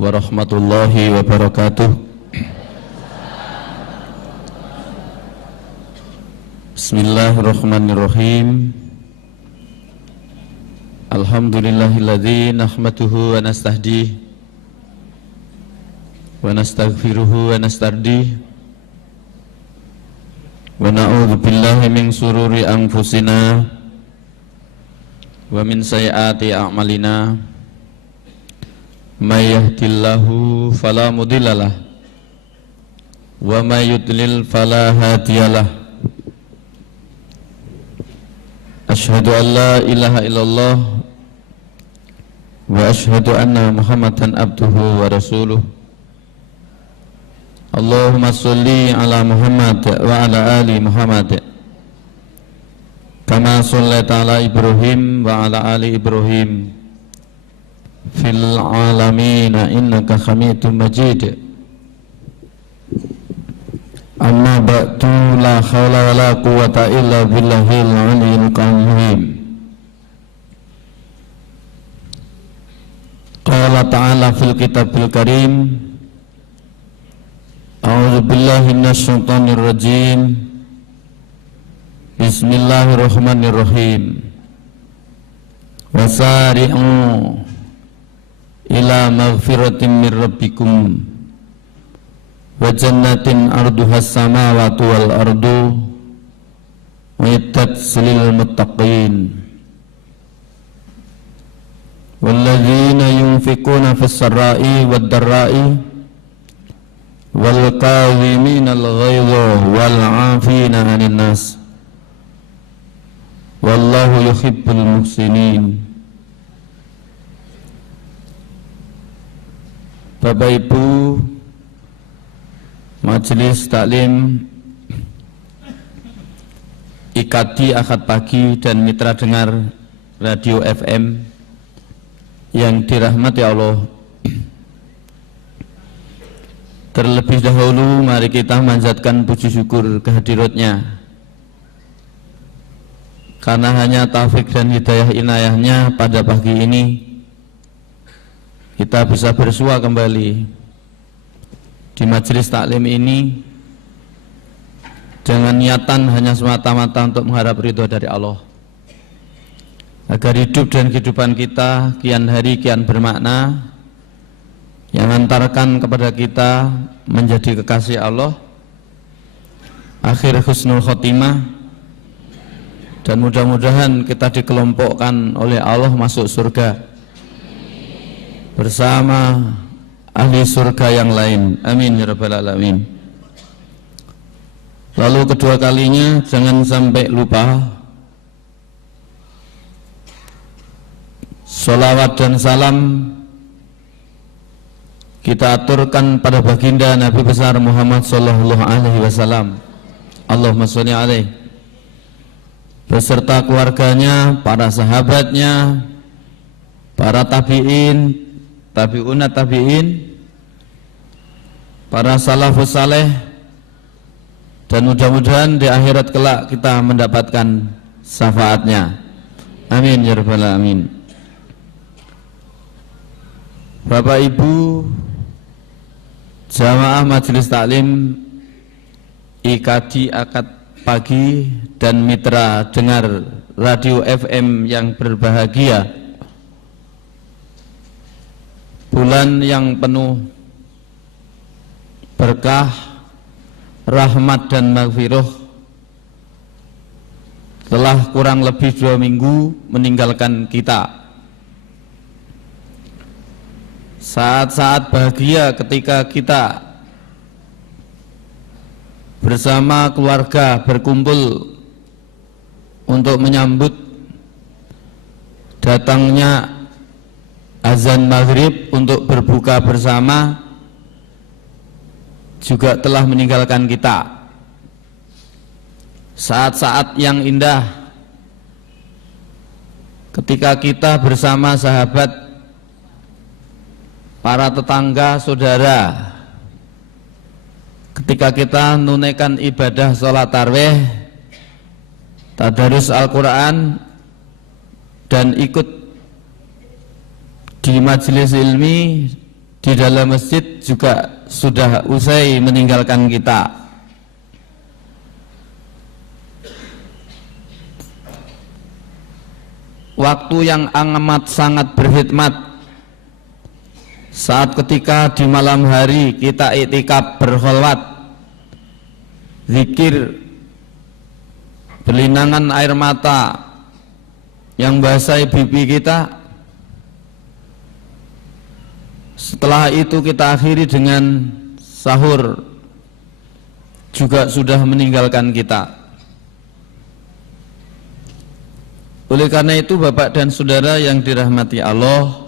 warahmatullahi wabarakatuh. Bismillahirrahmanirrahim. Alhamdulillahilladzi nahmaduhu wa nasta'hdih wa nastaghfiruhu wa nasta'rdih wa na'udzu billahi min sururi anfusina wa min sayyiati a'malina. May yahdihillahu fala mudhillalah wa may yudlil fala hadiyalah. Asyhadu an la ilaha illallah wa asyhadu anna Muhammadan abduhu wa rasuluh. Allahumma sholli ala Muhammad wa ala ali Muhammad kama shallaita ala Ibrahim wa ala ali Ibrahim fil alamina innaka hamidum majid. Amma ba'du, la hawla wa la quwwata illa billahil aliyyil qayyum. Qala ta'ala fil kitabil karim, a'udzu billahi minasy syaithanir rajim. Bismillahirrahmanirrahim. Wasari'u ila maghfiratin min rabbikum wa jannatin arduhas samawati wal ardu uiddat lil muttaqin walladzina yunfiquna fis sarra'i wad dharra'i wal kadhiminal ghaidha wal 'afina 'anil nas wallahu yuhibbul muhsinin. Bapak Ibu Majelis Taklim IKADI Ahad Pagi dan mitra dengar Radio FM yang dirahmati Allah, terlebih dahulu mari kita manjatkan puji syukur kehadiratnya, karena hanya taufik dan hidayah inayahnya pada pagi ini kita bisa bersua kembali di majelis taklim ini dengan niatan hanya semata-mata untuk mengharap ridho dari Allah, agar hidup dan kehidupan kita kian hari kian bermakna, yang antarkan kepada kita menjadi kekasih Allah, akhir husnul khotimah, dan mudah-mudahan kita dikelompokkan oleh Allah masuk surga bersama ahli surga yang lain. Amin ya rabbal alamin. Lalu kedua kalinya jangan sampai lupa sholawat dan salam kita aturkan pada baginda Nabi besar Muhammad sallallahu alaihi wasallam. Allahumma sholli alaihi, beserta keluarganya, para sahabatnya, para tabi'in, tabi'unat tabi'in, para salafus saleh, dan mudah-mudahan di akhirat kelak kita mendapatkan syafaatnya. Amin ya rabbal alamin. Bapak Ibu jamaah majelis taklim IKADI Akad Pagi dan mitra dengar Radio FM yang berbahagia, bulan yang penuh berkah, rahmat dan maghfirah telah kurang lebih 2 minggu meninggalkan kita. Saat-saat bahagia ketika kita bersama keluarga berkumpul untuk menyambut datangnya azan maghrib untuk berbuka bersama juga telah meninggalkan kita. Saat-saat yang indah ketika kita bersama sahabat, para tetangga, saudara, ketika kita menunaikan ibadah sholat tarawih, tadarus Al-Quran, dan ikut di majelis ilmi di dalam masjid juga sudah usai meninggalkan kita. Waktu yang amat sangat berkhidmat saat ketika di malam hari kita iktikaf berkholwat, zikir, berlinangan air mata yang basahi pipi kita. Setelah itu kita akhiri dengan sahur, juga sudah meninggalkan kita. Oleh karena itu Bapak dan Saudara yang dirahmati Allah,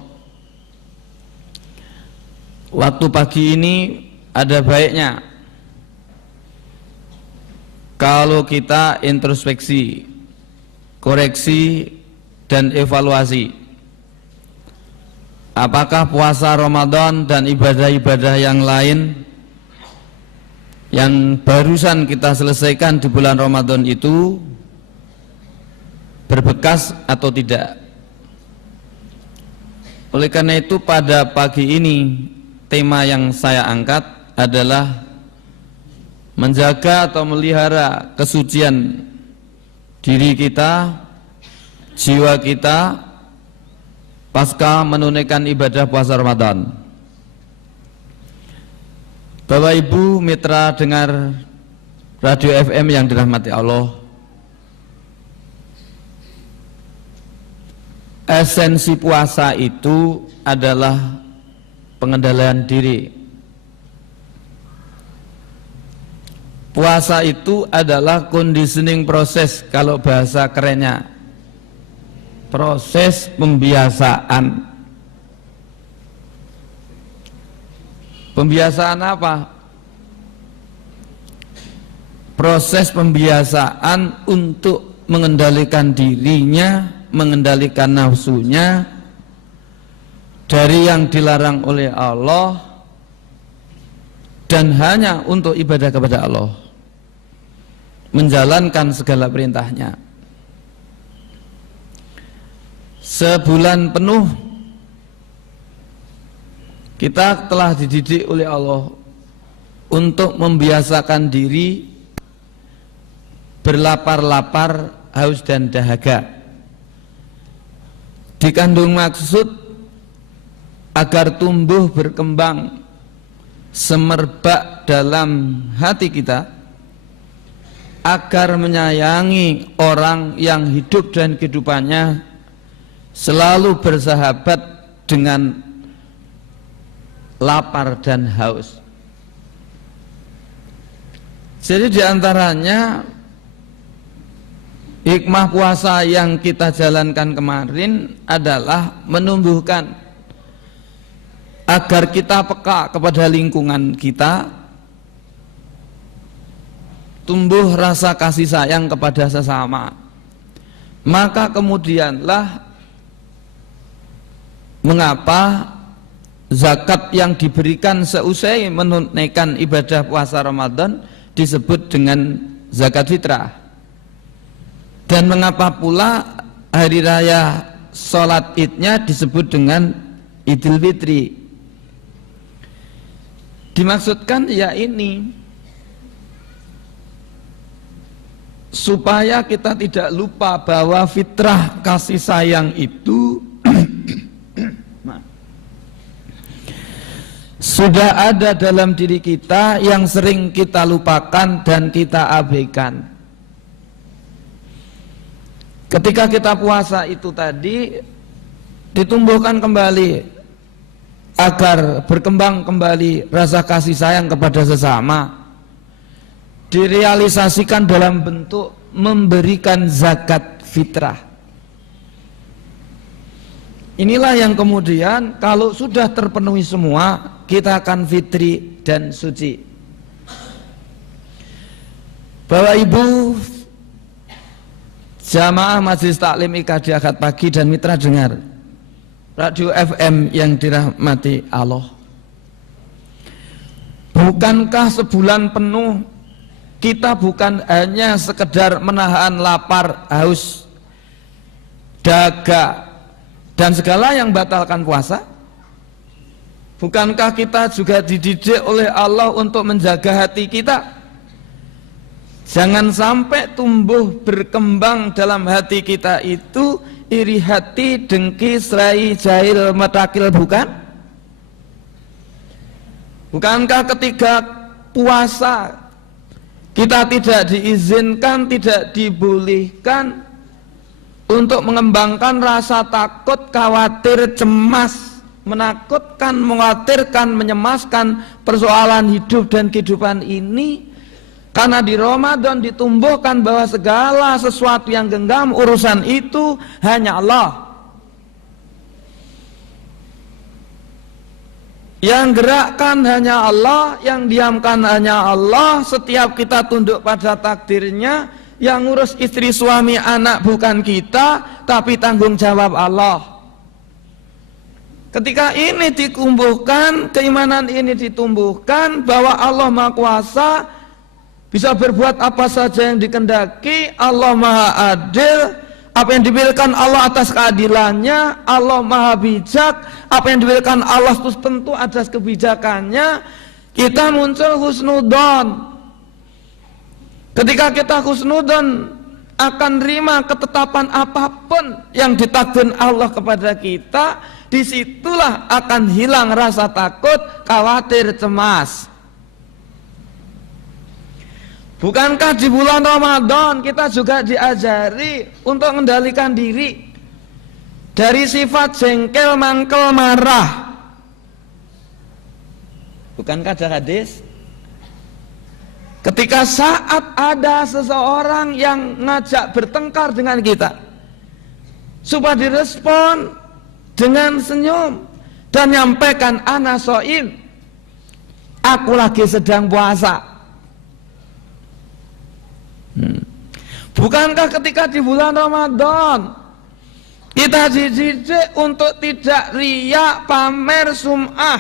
waktu pagi ini ada baiknya kalau kita introspeksi, koreksi, dan evaluasi. Apakah puasa Ramadan dan ibadah-ibadah yang lain yang barusan kita selesaikan di bulan Ramadan itu berbekas atau tidak? Oleh karena itu pada pagi ini tema yang saya angkat adalah menjaga atau melihara kesucian diri kita, jiwa kita pasca menunaikan ibadah puasa Ramadan. Bapak Ibu mitra dengar Radio FM yang dirahmati Allah, esensi puasa itu adalah pengendalian diri. Puasa itu adalah conditioning proses, kalau bahasa kerennya proses pembiasaan. Pembiasaan apa? Proses pembiasaan untuk mengendalikan dirinya, mengendalikan nafsunya dari yang dilarang oleh Allah dan hanya untuk ibadah kepada Allah, menjalankan segala perintahnya. Sebulan penuh kita telah dididik oleh Allah untuk membiasakan diri berlapar-lapar, haus dan dahaga. Dikandung maksud agar tumbuh berkembang semerbak dalam hati kita, agar menyayangi orang yang hidup dan kehidupannya selalu bersahabat dengan lapar dan haus. Jadi diantaranya hikmah puasa yang kita jalankan kemarin adalah menumbuhkan agar kita peka kepada lingkungan kita, tumbuh rasa kasih sayang kepada sesama. Maka kemudianlah mengapa zakat yang diberikan seusai menunaikan ibadah puasa Ramadan disebut dengan zakat fitrah, dan mengapa pula hari raya sholat idnya disebut dengan Idul Fitri. Dimaksudkan ya ini, supaya kita tidak lupa bahwa fitrah kasih sayang itu sudah ada dalam diri kita yang sering kita lupakan dan kita abaikan. Ketika kita puasa itu tadi ditumbuhkan kembali agar berkembang kembali rasa kasih sayang kepada sesama, direalisasikan dalam bentuk memberikan zakat fitrah. Inilah yang kemudian kalau sudah terpenuhi semua, kita akan fitri dan suci. Bapak Ibu jamaah Majelis Taklim IKD Akad Pagi dan mitra dengar Radio FM yang dirahmati Allah, bukankah sebulan penuh kita bukan hanya sekedar menahan lapar, haus, dahaga dan segala yang batalkan puasa, Bukankah kita juga dididik oleh Allah untuk menjaga hati kita? Jangan sampai tumbuh berkembang dalam hati kita itu iri hati, dengki, serai, jahil, matakil, bukan? Bukankah ketika puasa kita tidak diizinkan, tidak dibolehkan untuk mengembangkan rasa takut, khawatir, cemas, menakutkan, mengkhawatirkan, menyemaskan persoalan hidup dan kehidupan ini? Karena di Ramadan ditumbuhkan bahwa segala sesuatu yang genggam urusan itu hanya Allah. Yang gerakkan hanya Allah, yang diamkan hanya Allah. Setiap kita tunduk pada takdirnya. Yang ngurus istri, suami, anak bukan kita, tapi tanggung jawab Allah. Ketika ini ditumbuhkan, keimanan ini ditumbuhkan bahwa Allah Maha Kuasa, bisa berbuat apa saja yang dikehendaki, Allah Maha Adil, apa yang dipilihkan Allah atas keadilannya, Allah Maha Bijak, apa yang dipilihkan Allah tentu atas kebijakannya. Kita muncul husnudon. Ketika kita husnudon akan terima ketetapan apapun yang ditakdirkan Allah kepada kita, disitulah akan hilang rasa takut, khawatir, cemas. Bukankah di bulan Ramadan kita juga diajari untuk mengendalikan diri dari sifat jengkel, mangkel, marah? Bukankah ada hadis? Ketika saat ada seseorang yang ngajak bertengkar dengan kita, supaya direspon dengan senyum dan nyampaikan ana shaim, aku lagi sedang puasa. Bukankah ketika di bulan Ramadan kita dididik untuk tidak riya, pamer, sum'ah,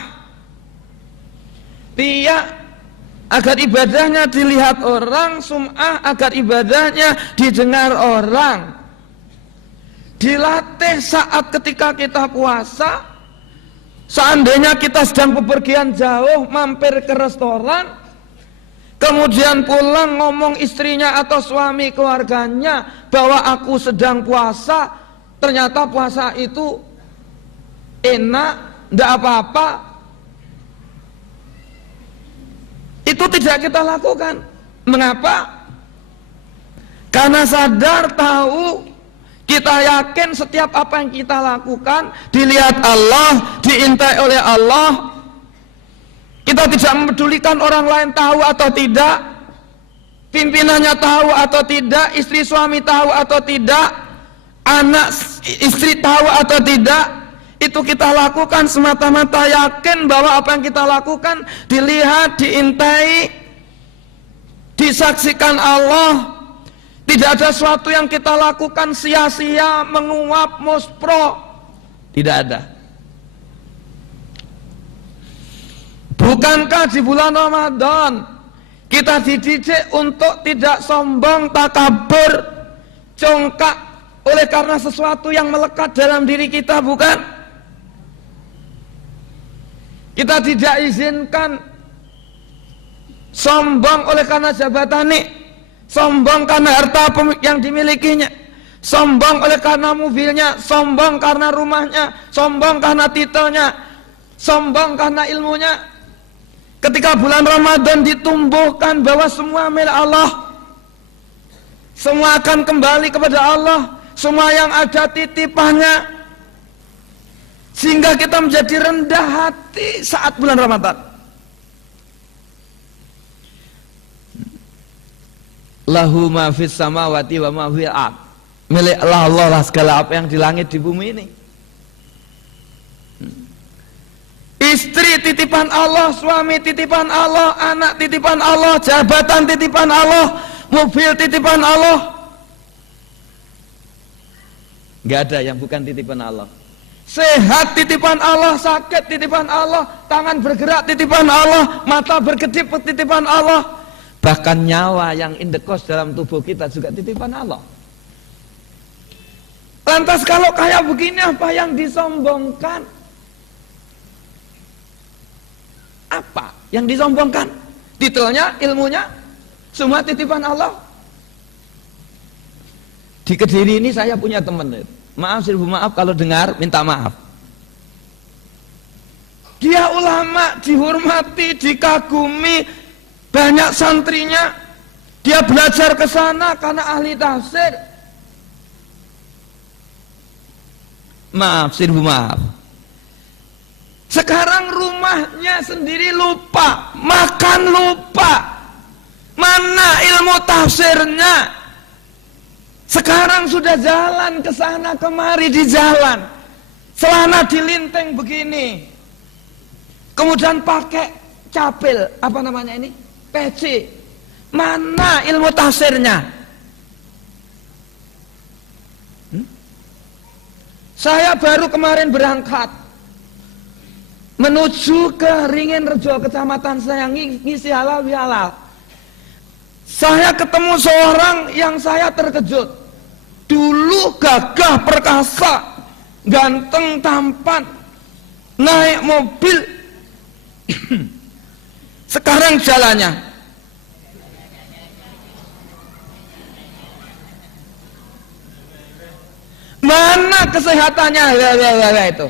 riya agar ibadahnya dilihat orang, sum'ah agar ibadahnya didengar orang. Dilatih saat ketika kita puasa. Seandainya kita sedang bepergian jauh, mampir ke restoran, kemudian pulang ngomong istrinya atau suami keluarganya bahwa aku sedang puasa, ternyata puasa itu enak, tidak apa-apa, itu tidak kita lakukan. Mengapa? Karena sadar, tahu, kita yakin setiap apa yang kita lakukan dilihat Allah, diintai oleh Allah. Kita tidak mempedulikan orang lain tahu atau tidak, pimpinannya tahu atau tidak, istri suami tahu atau tidak, anak istri tahu atau tidak. Itu kita lakukan semata-mata yakin bahwa apa yang kita lakukan dilihat, diintai, disaksikan Allah. Tidak ada sesuatu yang kita lakukan sia-sia, menguap, muspro. Tidak ada. Bukankah di bulan Ramadan kita dididik untuk tidak sombong, takabur, congkak oleh karena sesuatu yang melekat dalam diri kita, bukan? Kita tidak izinkan sombong oleh karena jabatan ini, sombong karena harta yang dimilikinya, sombong oleh karena mobilnya, sombong karena rumahnya, sombong karena titelnya, sombong karena ilmunya. Ketika bulan Ramadan ditumbuhkan bahwa semua milik Allah, semua akan kembali kepada Allah, semua yang ada titipannya, sehingga kita menjadi rendah hati saat bulan Ramadan. Lahu ma fis samawati wa ma fil ard. Milik Allah lah segala apa yang di langit di bumi ini. Istri titipan Allah, suami titipan Allah, anak titipan Allah, jabatan titipan Allah, mobil titipan Allah. Gak ada yang bukan titipan Allah. Sehat titipan Allah, sakit titipan Allah, tangan bergerak titipan Allah, mata berkedip titipan Allah. Bahkan nyawa yang indekos dalam tubuh kita juga titipan Allah. Lantas kalau kayak begini apa yang disombongkan? Apa yang disombongkan? Titelnya, ilmunya, semua titipan Allah. Di Kediri ini saya punya teman, maaf seribu maaf kalau dengar, minta maaf. Dia ulama, dihormati, dikagumi, banyak santrinya. Dia belajar ke sana karena ahli tafsir. Maaf, seribu maaf. Sekarang rumahnya sendiri lupa, makan lupa. Mana ilmu tafsirnya? Sekarang sudah jalan ke sana kemari di jalan. Celana dilinteng begini. Kemudian pakai capil, apa namanya ini? Peci. Mana ilmu tafsirnya? Saya baru kemarin berangkat menuju ke Ringin Rejo, kecamatan saya, ngisi halal bihalal. Saya ketemu seorang yang saya terkejut. Dulu gagah perkasa, ganteng tampan, naik mobil. Sekarang jalannya mana kesehatannya itu.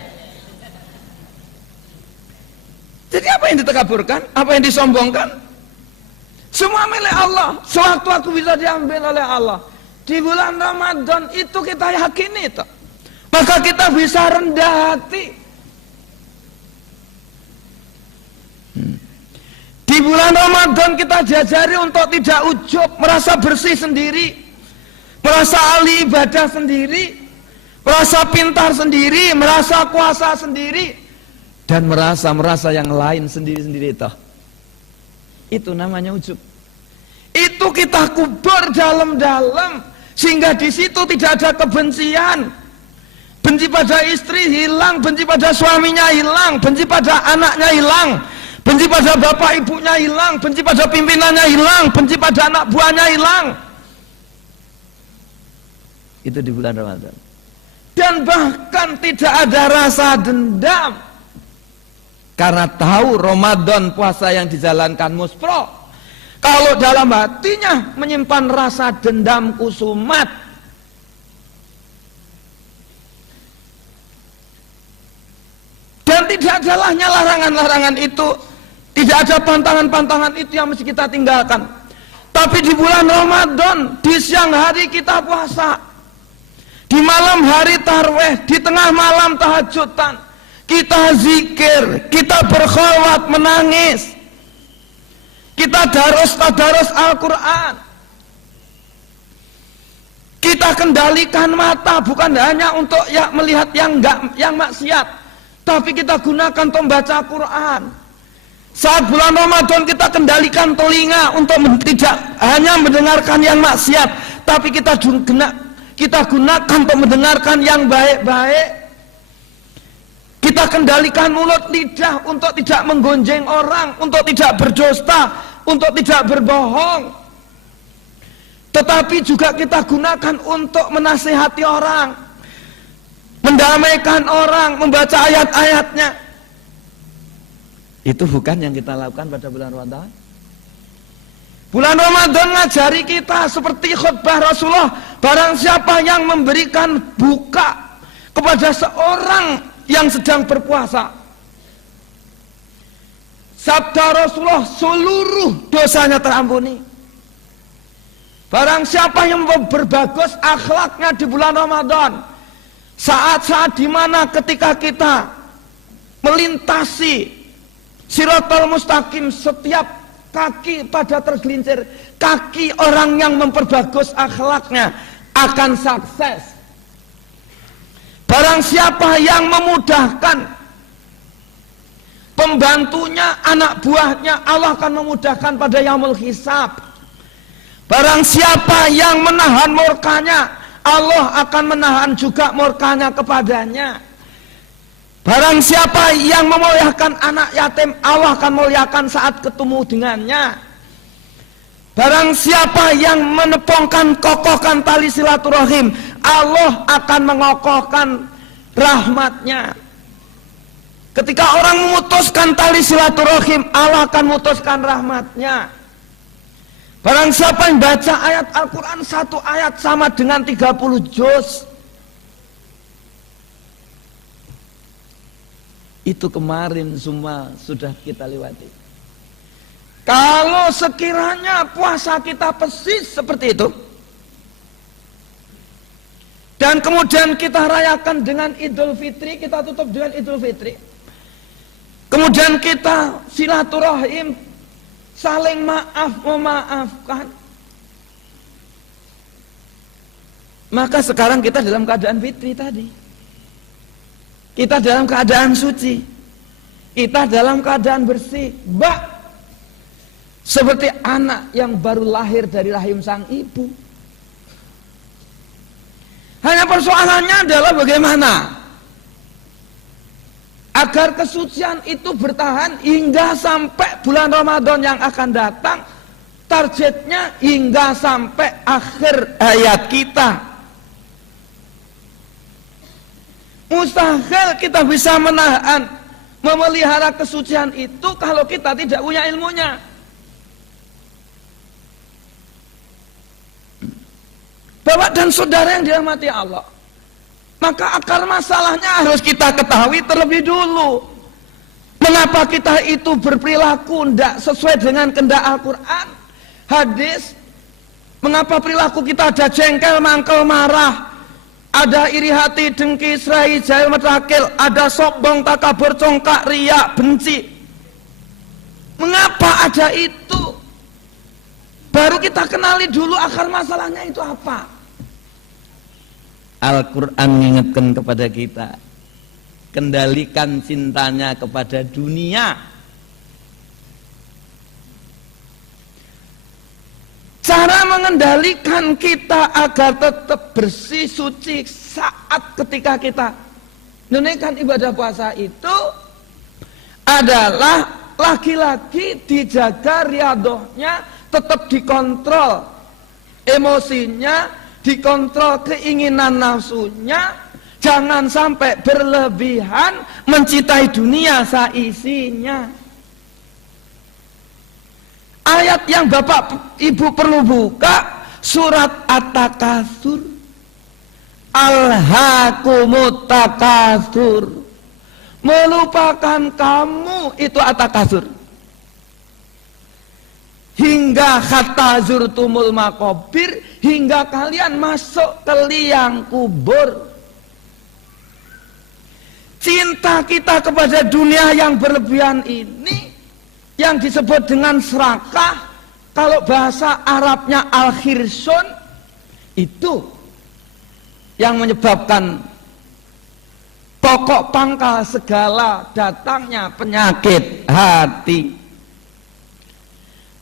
Jadi apa yang ditakaburkan, apa yang disombongkan, semua milik Allah. Sewaktu-waktu bisa diambil oleh Allah. Di bulan Ramadan itu kita yakini itu, maka kita bisa rendah hati. Di bulan Ramadan kita diajari untuk tidak ujub, merasa bersih sendiri, merasa ahli ibadah sendiri, merasa pintar sendiri, merasa kuasa sendiri, dan merasa yang lain sendiri-sendiri itu. Itu namanya ujub. Itu kita kubur dalam-dalam sehingga di situ tidak ada kebencian. Benci pada istri hilang, benci pada suaminya hilang, benci pada anaknya hilang, benci pada bapak ibunya hilang, benci pada pimpinannya hilang, benci pada anak buahnya hilang. Itu di bulan Ramadan. Dan bahkan tidak ada rasa dendam. Karena tahu Ramadan puasa yang dijalankan muspro. Kalau dalam hatinya menyimpan rasa dendam kusumat, dan tidak adalah larangan-larangan itu, tidak ada pantangan-pantangan itu yang mesti kita tinggalkan. Tapi di bulan Ramadan, di siang hari kita puasa, di malam hari tarweh, di tengah malam tahajudan, kita zikir, kita berkholwat menangis, kita tadarus Al-Quran, kita kendalikan mata bukan hanya untuk melihat yang maksiat, tapi kita gunakan untuk membaca Quran. Saat bulan Ramadan kita kendalikan telinga untuk tidak hanya mendengarkan yang maksiat, tapi kita gunakan untuk mendengarkan yang baik-baik. Kita kendalikan mulut lidah untuk tidak menggonjeng orang, untuk tidak berdusta, untuk tidak berbohong. Tetapi juga kita gunakan untuk menasihati orang, mendamaikan orang, membaca ayat-ayatnya. Itu bukan yang kita lakukan pada bulan Ramadan. Bulan Ramadan ngajari kita seperti khutbah Rasulullah, barang siapa yang memberikan buka kepada seorang yang sedang berpuasa, sabda Rasulullah, seluruh dosanya terampuni. Barang siapa yang berbagus akhlaknya di bulan Ramadan, saat-saat dimana ketika kita melintasi Shiratal Mustaqim, setiap kaki pada tergelincir, kaki orang yang memperbagus akhlaknya akan sukses. Barang siapa yang memudahkan pembantunya, anak buahnya, Allah akan memudahkan pada yaumul hisab. Barang siapa yang menahan murkanya, Allah akan menahan juga murkanya kepadanya. Barang siapa yang memuliakan anak yatim, Allah akan memuliakan saat ketemu dengannya. Barang siapa yang menepungkan, kokohkan tali silaturahim, Allah akan mengokohkan rahmatnya. Ketika orang memutuskan tali silaturahim, Allah akan memutuskan rahmatnya. Barang siapa yang baca ayat Al-Quran, satu ayat sama dengan 30 juz. Itu kemarin semua sudah kita lewati. Kalau sekiranya puasa kita persis seperti itu, dan kemudian kita rayakan dengan Idul Fitri, kita tutup dengan Idul Fitri, kemudian kita silaturahim, saling maaf memaafkan, maka sekarang kita dalam keadaan fitri tadi. Kita dalam keadaan suci, kita dalam keadaan bersih, seperti anak yang baru lahir dari rahim sang ibu. Hanya persoalannya adalah bagaimana agar kesucian itu bertahan hingga sampai bulan Ramadan yang akan datang. Targetnya hingga sampai akhir hayat kita. Mustahil kita bisa memelihara kesucian itu kalau kita tidak punya ilmunya. Bapak dan saudara yang dirahmati Allah, maka akar masalahnya harus kita ketahui terlebih dulu. Mengapa kita itu berperilaku tidak sesuai dengan kehendak Al-Quran, hadis? Mengapa perilaku kita ada jengkel, mangkel, marah, ada iri hati, dengki, serai, jahil, medakil, ada sombong, takabur, congkak, riak, benci? Mengapa ada itu? Baru kita kenali dulu akar masalahnya itu apa. Al-Quran mengingatkan kepada kita, kendalikan cintanya kepada dunia. Cara mengendalikan kita agar tetap bersih, suci saat ketika kita menunaikan ibadah puasa itu adalah lagi-lagi dijaga riadohnya, tetap dikontrol emosinya, dikontrol keinginan nafsunya, jangan sampai berlebihan mencintai dunia seisinya. Ayat yang Bapak Ibu perlu buka, surat At-Takatsur. Alhaakumut takatsur, melupakan kamu, itu At-Takatsur. Hingga hatta zurtumul maqabir, hingga kalian masuk ke liang kubur. Cinta kita kepada dunia yang berlebihan ini, yang disebut dengan serakah, kalau bahasa Arabnya al-khirsun, itu yang menyebabkan pokok pangkal segala datangnya penyakit hati.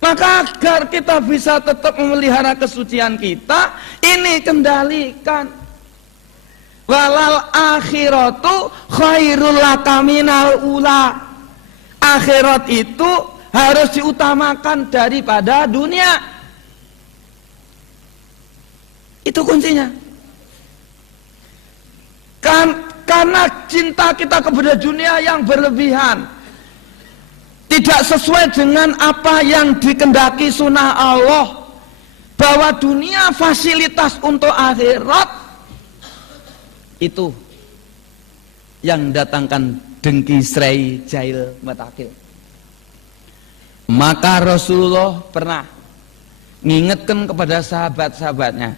Maka agar kita bisa tetap memelihara kesucian kita, ini kendalikan. Walal akhiratu khairul laka minal ula. Akhirat itu harus diutamakan daripada dunia. Itu kuncinya. Karena cinta kita kepada dunia yang berlebihan, tidak sesuai dengan apa yang dikehendaki sunnah Allah, bahwa dunia fasilitas untuk akhirat, itu yang datangkan dengki, serai, jahil, medakil. Maka Rasulullah pernah ngingetkan kepada sahabat-sahabatnya,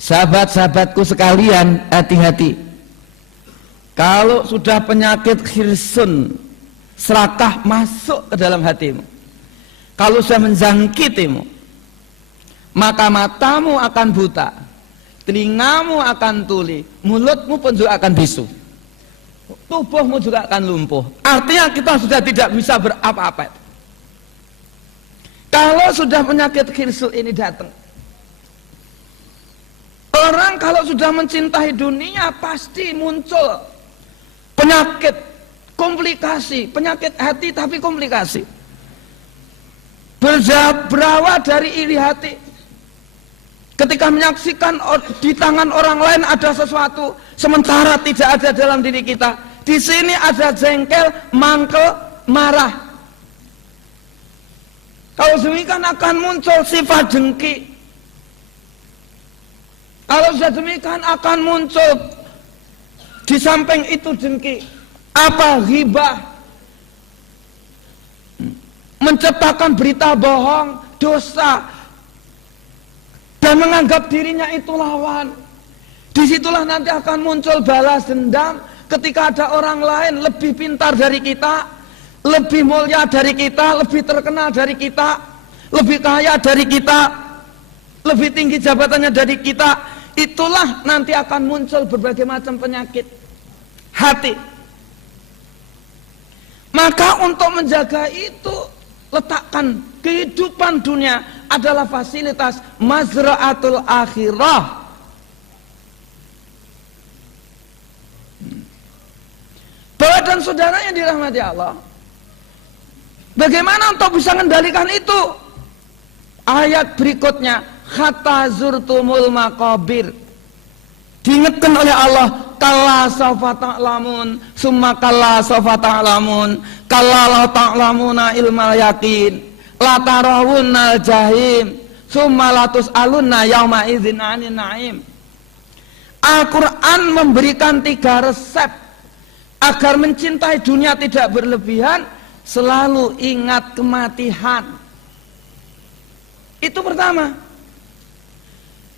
sahabat-sahabatku sekalian, hati-hati. Kalau sudah penyakit khirsun, serakah masuk ke dalam hatimu, kalau sudah menjangkitimu, maka matamu akan buta, telingamu akan tuli, mulutmu pun juga akan bisu, tubuhmu juga akan lumpuh. Artinya kita sudah tidak bisa berapa-apa. Kalau sudah penyakit khirsul ini datang, orang kalau sudah mencintai dunia pasti muncul penyakit, komplikasi, penyakit hati tapi komplikasi. Berawal dari iri hati. Ketika menyaksikan di tangan orang lain ada sesuatu, sementara tidak ada dalam diri kita, Di sini ada jengkel, mangkel, marah. Kalau demikian akan muncul sifat dengki. Kalau sudah demikian akan muncul di samping itu dengki. Apa? Ghibah. Menciptakan berita bohong, dosa, dan menganggap dirinya itu lawan. Disitulah nanti akan muncul balas dendam ketika ada orang lain lebih pintar dari kita, lebih mulia dari kita, lebih terkenal dari kita, lebih kaya dari kita, lebih tinggi jabatannya dari kita. Itulah nanti akan muncul berbagai macam penyakit hati. Maka untuk menjaga itu, letakkan kehidupan dunia adalah fasilitas mazra'atul akhirah. Bapak dan saudara yang dirahmati Allah, bagaimana untuk bisa mengendalikan itu? Ayat berikutnya, hatta zurtumul maqabir. Diingatkan oleh Allah, kalla sawfa ta'lamun, summa kalla sawfa ta'lamun, kalla la ta'lamuna ilmal yakin, la tarawunnal jahim, summa la tus'alunna yauma idzin 'anil na'im. Al-Quran memberikan 3 resep agar mencintai dunia tidak berlebihan. Selalu ingat kematian. Itu pertama,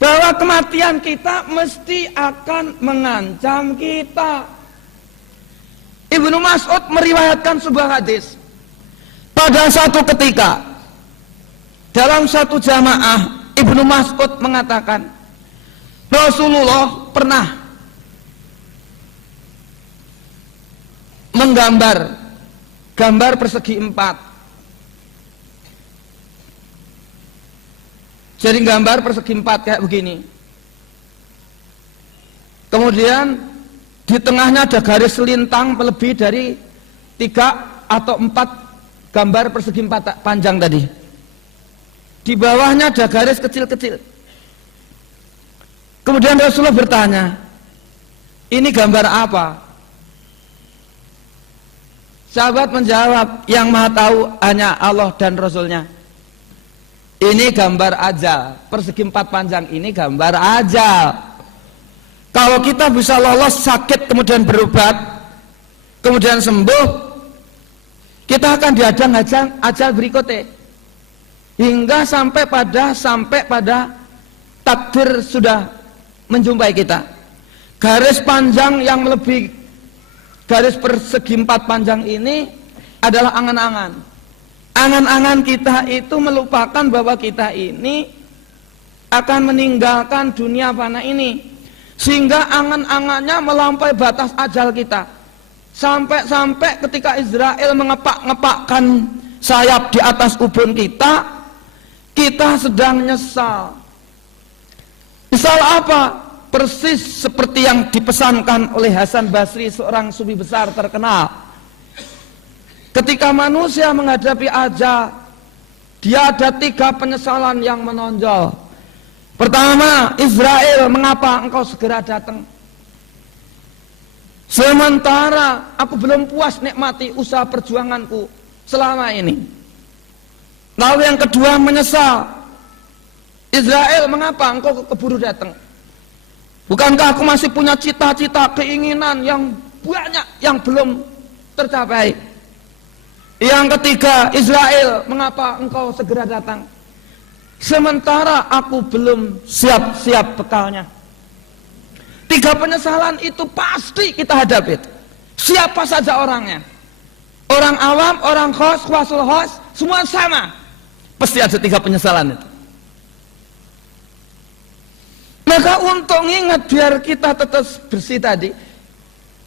bahwa kematian kita mesti akan mengancam kita. Ibnu Mas'ud meriwayatkan sebuah hadis. Pada satu ketika dalam satu jamaah, Ibnu Mas'ud mengatakan, Rasulullah pernah menggambar gambar persegi 4. Jadi gambar persegi 4 kayak begini. Kemudian di tengahnya ada garis lintang lebih dari 3 atau 4 gambar persegi 4 panjang tadi. Di bawahnya ada garis kecil-kecil. Kemudian Rasulullah bertanya, ini gambar apa? Sahabat menjawab, yang maha tahu hanya Allah dan Rasulnya. Ini gambar ajal, persegi 4 panjang ini gambar ajal. Kalau kita bisa lolos sakit kemudian berobat, kemudian sembuh, kita akan dihadang ajal berikutnya, hingga sampai pada takdir sudah menjumpai kita. Garis panjang yang lebih garis persegi 4 panjang ini adalah angan-angan. Angan-angan kita itu melupakan bahwa kita ini akan meninggalkan dunia fana ini, sehingga angan-angannya melampaui batas ajal kita. Sampai-sampai ketika Israel mengepak-ngepakkan sayap di atas ubun kita sedang nyesal. Nyesal apa? Persis seperti yang dipesankan oleh Hasan Basri, seorang sufi besar terkenal. Ketika manusia menghadapi ajal, dia ada 3 penyesalan yang menonjol. Pertama, Israel, mengapa engkau segera datang? Sementara aku belum puas nikmati usaha perjuanganku selama ini. Lalu yang kedua, menyesal. Israel, mengapa engkau keburu datang? Bukankah aku masih punya cita-cita, keinginan yang banyak yang belum tercapai? Yang ketiga, Israel, mengapa engkau segera datang? Sementara aku belum siap-siap bekalnya. 3 penyesalan itu pasti kita hadapi. Siapa saja orangnya, orang awam, orang khos, khasul khos, semua sama. Pasti ada 3 penyesalan itu. Maka untuk ingat biar kita tetap bersih tadi,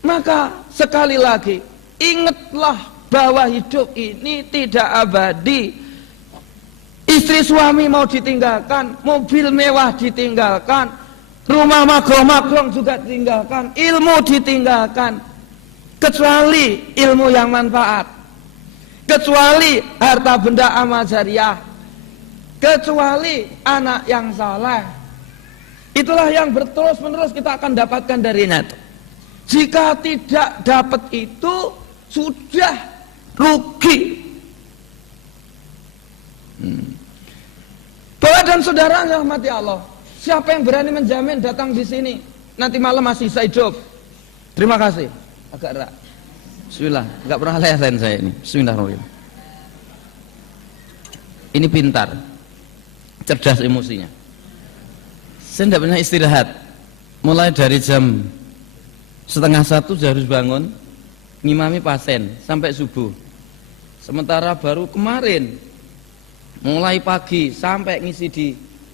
maka sekali lagi ingatlah bahwa hidup ini tidak abadi. Istri suami mau ditinggalkan, mobil mewah ditinggalkan, rumah magrong-magrong juga ditinggalkan, ilmu ditinggalkan, kecuali ilmu yang manfaat, kecuali harta benda amal jariah, kecuali anak yang saleh. Itulah yang berterus-menerus kita akan dapatkan darinya. Jika tidak dapat itu sudah rugi. Bapak dan saudara yang rahmati Allah, siapa yang berani menjamin datang di sini nanti malam masih bisa hidup? Terima kasih. Agak rak. Bismillah, enggak pernah lesen saya ini. Bismillahirrahmanirrahim. Ini pintar, cerdas emosinya. Saya tidak pernah istirahat. Mulai dari jam 12:30 sudah harus bangun, ngimami pasien sampai subuh. Sementara baru kemarin mulai pagi sampai ngisi di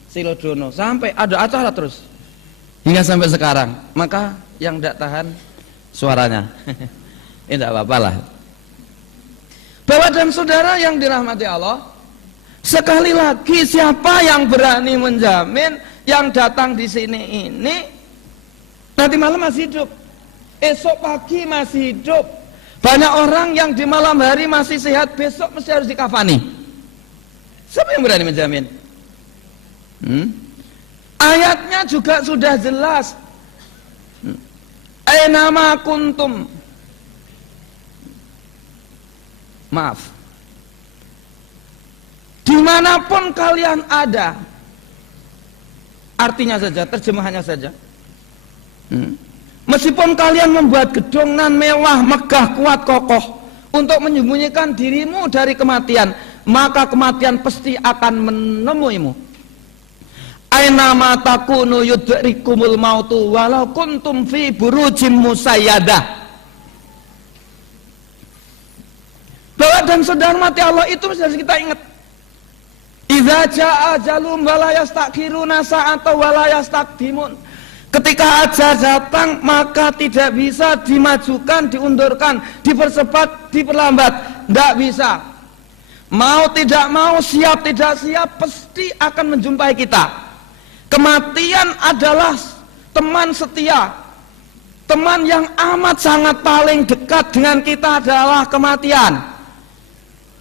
Silodono, sampai ada acara terus hingga sampai sekarang. Maka yang tidak tahan suaranya ini tidak apa-apa lah. Bapak dan saudara yang dirahmati Allah, sekali lagi siapa yang berani menjamin yang datang di sini ini nanti malam masih hidup, esok pagi masih hidup? Banyak orang yang di malam hari masih sehat, besok mesti harus dikafani. Siapa yang berani menjamin? Ayatnya juga sudah jelas. Ainama kuntum. Maaf. Dimanapun kalian ada. Artinya saja, terjemahannya saja. Meskipun kalian membuat gedung nan mewah, megah, kuat, kokoh untuk menyembunyikan dirimu dari kematian, maka kematian pasti akan menemuimu. Ainama takunu yudrikumul mautu walau kuntum fi burujim musayyadah. Bapak dan saudara mati Allah itu harus kita ingat. Idza jaa ajalum wala yastakhiruna sa'atan wala yastaqdimun. Ketika ajal datang maka tidak bisa dimajukan, diundurkan, dipercepat, diperlambat, tidak bisa. Mau tidak mau, siap tidak siap, pasti akan menjumpai kita. Kematian adalah teman setia. Teman yang amat sangat paling dekat dengan kita adalah kematian.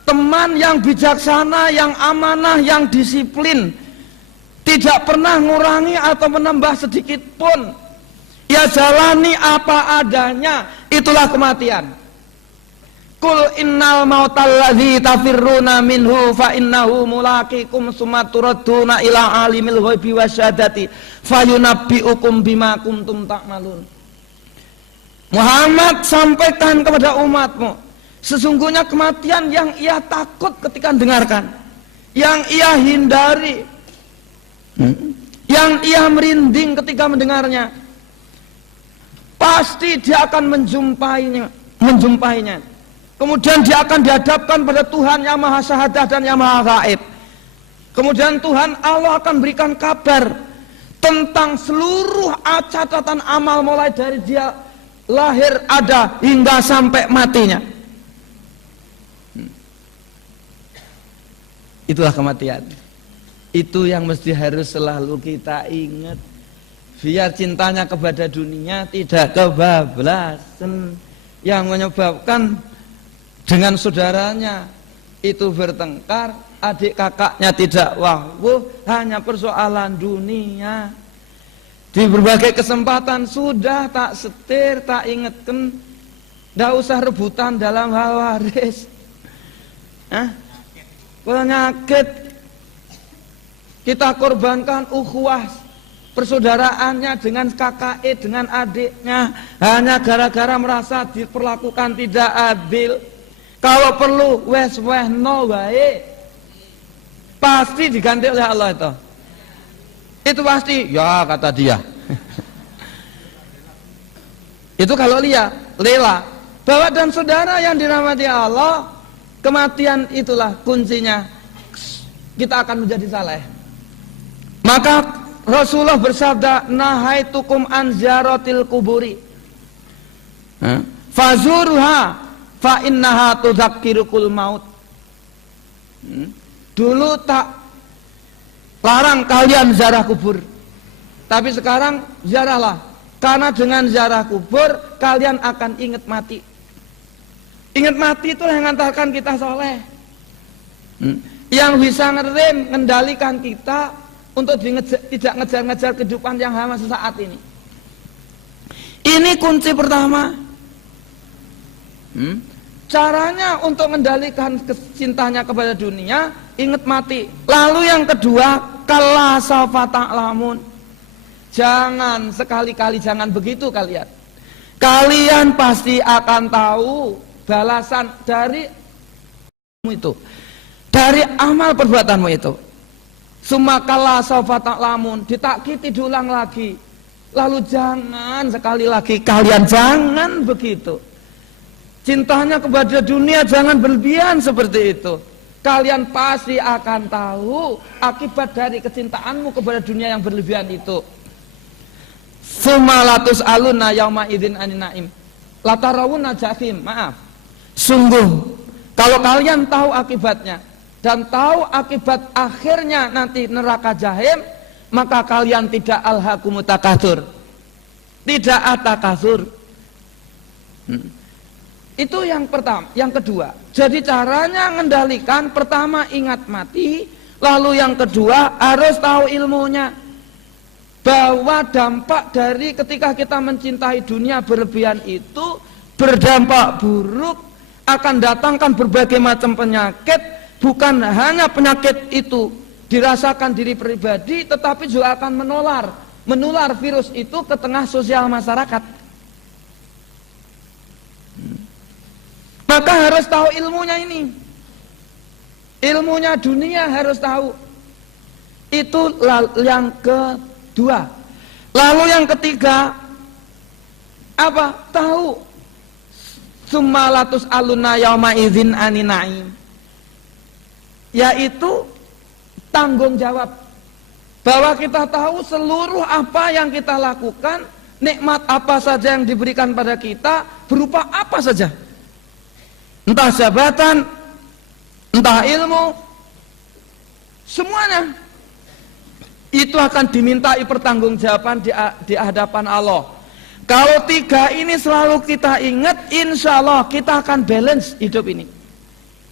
Teman yang bijaksana, yang amanah, yang disiplin, tidak pernah ngurangi atau menambah sedikit pun. Ya jalani apa adanya, itulah kematian. Qul innal mautal ladzi tafirruna minhu fa innahu mulaqikum summa turadduna ila alimil ghaibi wasyahadati fayunabbiukum bima kuntum ta'malun. Muhammad, sampaikan kepada umatmu, sesungguhnya kematian yang ia takut ketika mendengarkan, yang ia hindari, yang ia merinding ketika mendengarnya, pasti dia akan menjumpainya. Kemudian dia akan dihadapkan pada Tuhan yang maha syahadah dan yang maha gaib. Kemudian Tuhan Allah akan berikan kabar tentang seluruh catatan amal mulai dari dia lahir ada hingga sampai matinya. Itulah kematian. Itu yang mesti harus selalu kita ingat. Biar cintanya kepada dunia tidak kebablasan, yang menyebabkan dengan saudaranya itu bertengkar, adik kakaknya tidak wahwuh, hanya persoalan dunia. Di berbagai kesempatan sudah tak setir, tak ingetkan, tidak usah rebutan dalam hal waris. Penyakit kita korbankan ukhuwah persaudaraannya dengan kakaknya, dengan adiknya, hanya gara-gara merasa diperlakukan tidak adil. Kalau perlu wes no wae, pasti diganti oleh Allah itu. Itu pasti, ya kata dia. Itu kalau lela. Bapak dan saudara yang dirahmati Allah, kematian itulah kuncinya. Kita akan menjadi saleh. Maka Rasulullah bersabda, nahaitukum an ziyaratil kuburi fazuruha fa innaha tudzakirukul maut. Dulu tak larang kalian ziarah kubur, tapi sekarang ziarahlah, karena dengan ziarah kubur kalian akan ingat mati. Ingat mati itulah yang mengantarkan kita soleh, yang bisa ngerem, mengendalikan kita untuk tidak ngejar-ngejar kehidupan yang hama sesaat ini. Ini kunci pertama. Caranya untuk mengendalikan cintanya kepada dunia, ingat mati. Lalu yang kedua, kalla sawfa ta'lamun. Jangan sekali-kali jangan begitu kalian. Kalian pasti akan tahu balasan dari itu, dari amal perbuatanmu itu. Summa kalla sawfa ta'lamun, ditakkiti diulang lagi. Lalu jangan sekali lagi kalian jangan begitu. Cintanya kepada dunia jangan berlebihan seperti itu. Kalian pasti akan tahu akibat dari kecintaanmu kepada dunia yang berlebihan itu. Summa latus aluna yauma idzin anin naim. Latarawuna jahim, maaf. Sungguh kalau kalian tahu akibatnya dan tahu akibat akhirnya nanti neraka jahim, maka kalian tidak alhaqumut takatsur. Tidak at-takatsur. Itu yang pertama, yang kedua. Jadi caranya mengendalikan, pertama ingat mati, lalu yang kedua harus tahu ilmunya. Bahwa dampak dari ketika kita mencintai dunia berlebihan itu berdampak buruk, akan datangkan berbagai macam penyakit. Bukan hanya penyakit itu dirasakan diri pribadi, tetapi juga akan menular virus itu ke tengah sosial masyarakat. Maka harus tahu ilmunya ini. Ilmunya dunia harus tahu. Itu yang kedua. Lalu yang ketiga, apa? Tahu. Summa latus aluna yauma idzin anin naim. Yaitu tanggung jawab. Bahwa kita tahu seluruh apa yang kita lakukan, nikmat apa saja yang diberikan pada kita, berupa apa saja. Entah jabatan, entah ilmu, semuanya itu akan dimintai pertanggungjawaban di hadapan Allah. Kalau tiga ini selalu kita ingat, insya Allah kita akan balance hidup ini.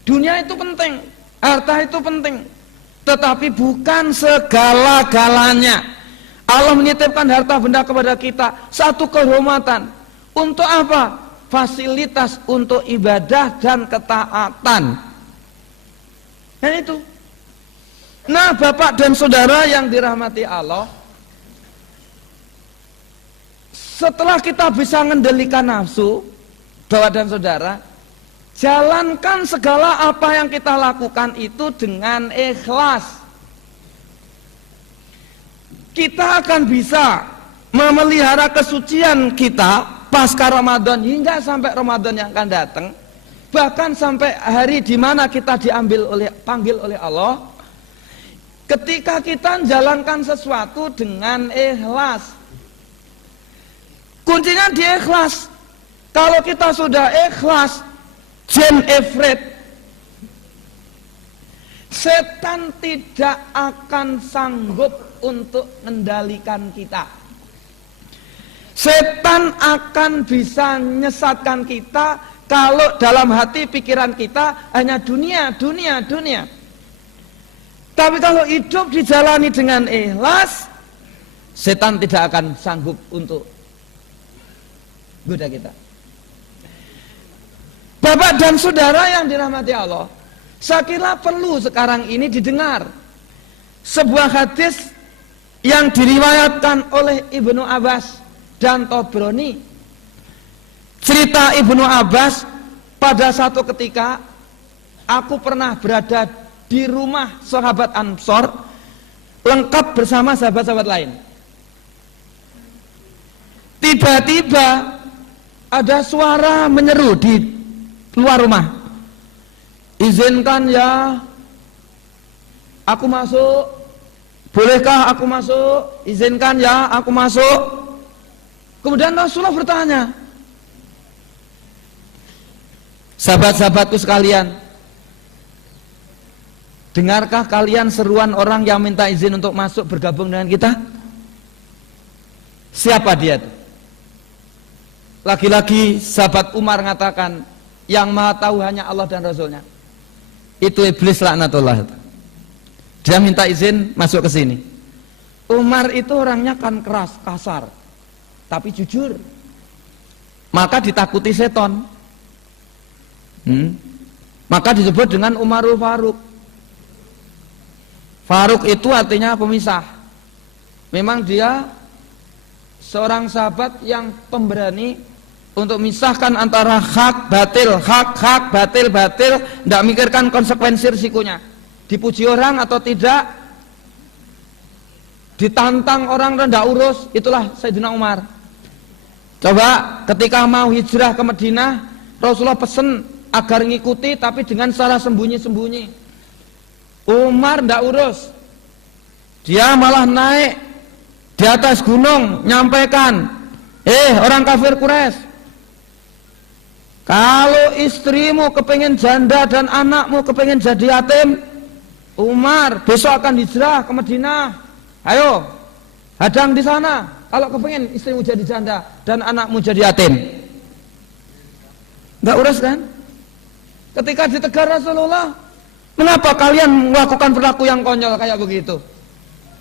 Dunia itu penting, harta itu penting, tetapi bukan segala-galanya. Allah menitipkan harta benda kepada kita, satu kehormatan. Untuk apa? Fasilitas untuk ibadah dan ketaatan. Dan itu. Nah, Bapak dan Saudara yang dirahmati Allah, setelah kita bisa mengendalikan nafsu, Bapak dan Saudara, jalankan segala apa yang kita lakukan itu dengan ikhlas. Kita akan bisa memelihara kesucian kita pasca Ramadan hingga sampai Ramadan yang akan datang, bahkan sampai hari di mana kita panggil oleh Allah, ketika kita menjalankan sesuatu dengan ikhlas. Kuncinya di ikhlas. Kalau kita sudah ikhlas, Jen Efred, setan tidak akan sanggup untuk mengendalikan kita. Setan akan bisa menyesatkan kita kalau dalam hati pikiran kita hanya dunia. Tapi kalau hidup dijalani dengan ikhlas, setan tidak akan sanggup untuk goda kita. Bapak dan Saudara yang dirahmati Allah, saya kira perlu sekarang ini didengar sebuah hadis yang diriwayatkan oleh Ibnu Abbas dan Tobroni. Cerita Ibnu Abbas, pada satu ketika aku pernah berada di rumah sahabat Ansor lengkap bersama sahabat-sahabat lain. Tiba-tiba ada suara menyeru di luar rumah, izinkan ya aku masuk, bolehkah aku masuk, izinkan ya aku masuk. Kemudian Rasulullah bertanya, sahabat-sahabatku sekalian, dengarkah kalian seruan orang yang minta izin untuk masuk bergabung dengan kita? Siapa dia? Lagi-lagi sahabat Umar mengatakan, yang maha tahu hanya Allah dan Rasulnya. Itu iblis laknatullah. Dia minta izin masuk ke sini. Umar itu orangnya kan keras, kasar, tapi jujur. maka ditakuti seton. Maka disebut dengan Umarul Faruq. Faruq itu artinya pemisah. Memang dia seorang sahabat yang pemberani untuk misahkan antara hak batil, hak batil, tidak mikirkan konsekuensi risikonya. Dipuji orang atau tidak, ditantang orang dan tidak urus, itulah Sayyidina Umar. Coba ketika mau hijrah ke Madinah, Rasulullah pesen agar ngikuti tapi dengan cara sembunyi-sembunyi. Umar tidak urus, dia malah naik di atas gunung nyampaikan, orang kafir Quraisy, kalau istrimu kepengen janda dan anakmu kepengen jadi yatim, Umar besok akan hijrah ke Madinah, ayo hadang di sana. Kalau kepengen istrimu jadi janda dan anakmu jadi yatim, nggak urus kan? Ketika ditegur Rasulullah, mengapa kalian melakukan perilaku yang konyol kayak begitu?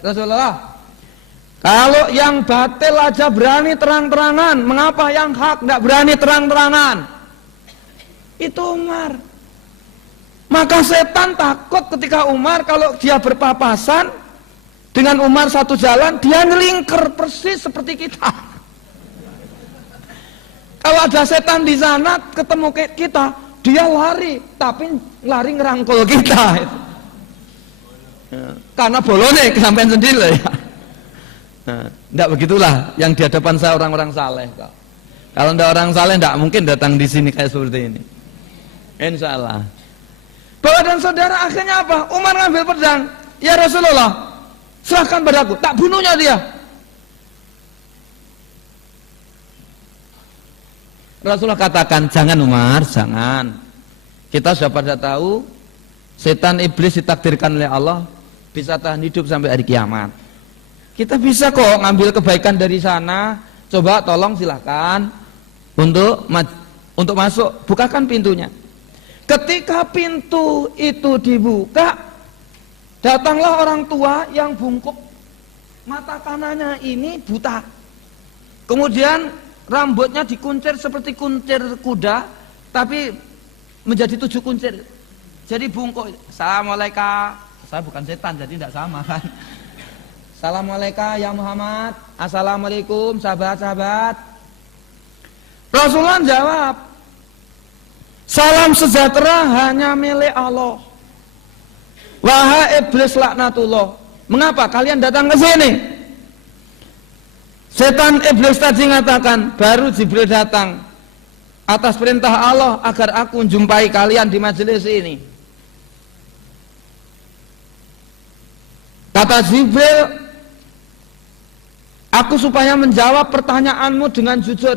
Rasulullah, kalau yang batil aja berani terang-terangan, mengapa yang hak tidak berani terang-terangan? Itu Umar. Maka setan takut ketika Umar, kalau dia berpapasan dengan Umar satu jalan, dia ngelingker persis seperti kita. Kalau ada setan di sana ketemu kita, dia lari, tapi lari ngerangkul kita. Karena bolone kesampean sendiri ya. Tidak begitulah yang di hadapan saya orang-orang saleh. Kalau tidak orang saleh tidak mungkin datang di sini kayak seperti ini. Insya Allah. Bapak dan saudara, akhirnya apa? Umar ngambil pedang. Ya Rasulullah, serahkan padaku, tak bunuhnya dia. Rasulullah katakan, jangan Umar, jangan. Kita sudah pada tahu setan iblis ditakdirkan oleh Allah bisa tahan hidup sampai hari kiamat. Kita bisa kok ngambil kebaikan dari sana. Coba tolong silahkan untuk masuk, bukakan pintunya. Ketika pintu itu dibuka, datanglah orang tua yang bungkuk, mata kanannya ini buta, kemudian rambutnya dikuncir seperti kuncir kuda, tapi menjadi 7 kuncir, jadi bungkuk. Assalamualaikum, saya bukan setan jadi tidak sama kan. Assalamualaikum ya Muhammad. Assalamualaikum sahabat-sahabat. Rasulullah jawab, salam sejahtera hanya milik Allah. Wahai iblis laknatullah, mengapa kalian datang ke sini? Setan iblis tadi mengatakan, baru Jibril datang atas perintah Allah agar aku jumpai kalian di majelis ini. Kata Jibril, aku supaya menjawab pertanyaanmu dengan jujur.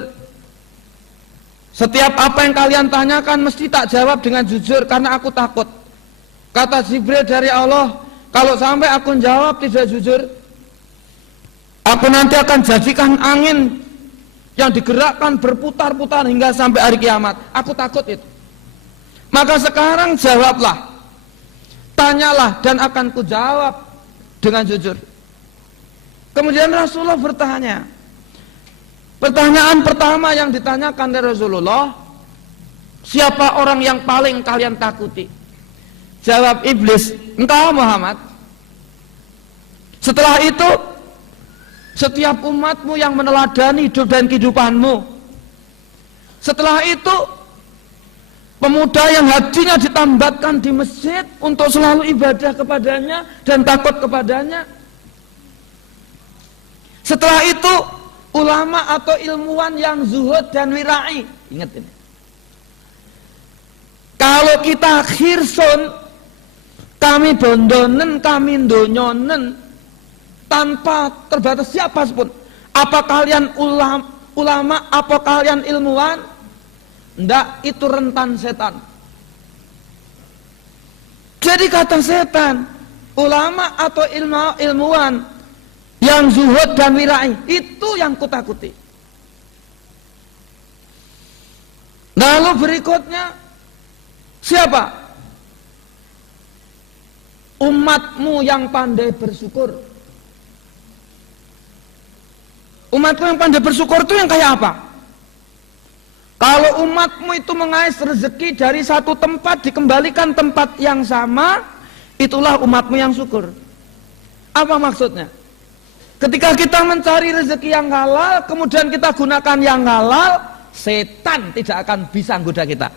Setiap apa yang kalian tanyakan mesti tak jawab dengan jujur karena aku takut. Kata Jibril dari Allah, kalau sampai aku jawab tidak jujur, aku nanti akan jadikan angin yang digerakkan berputar-putar hingga sampai hari kiamat. Aku takut itu. Maka sekarang jawablah, tanyalah dan akan kujawab dengan jujur. Kemudian Rasulullah bertanya. Pertanyaan pertama yang ditanyakan dari Rasulullah, siapa orang yang paling kalian takuti? Jawab iblis, engkau Muhammad. Setelah itu, setiap umatmu yang meneladani hidup dan kehidupanmu. Setelah itu, pemuda yang hatinya ditambatkan di masjid untuk selalu ibadah kepadanya dan takut kepadanya. Setelah itu, ulama atau ilmuwan yang zuhud dan wirai. Ingat ini. Kalau kita khirsun, kami bondonen, kami donyonen, tanpa terbatas siapa pun. Apa kalian ulama, apa kalian ilmuwan? Ndak, itu rentan setan. Jadi kata setan, ulama atau ilmuwan yang zuhud dan wirai, itu yang kutakuti. Lalu berikutnya siapa? Umatmu yang pandai bersyukur. Umatmu yang pandai bersyukur itu yang kayak apa? Kalau umatmu itu mengais rezeki dari satu tempat dikembalikan tempat yang sama, itulah umatmu yang syukur. Apa maksudnya? Ketika kita mencari rezeki yang halal, kemudian kita gunakan yang halal, setan tidak akan bisa goda kita.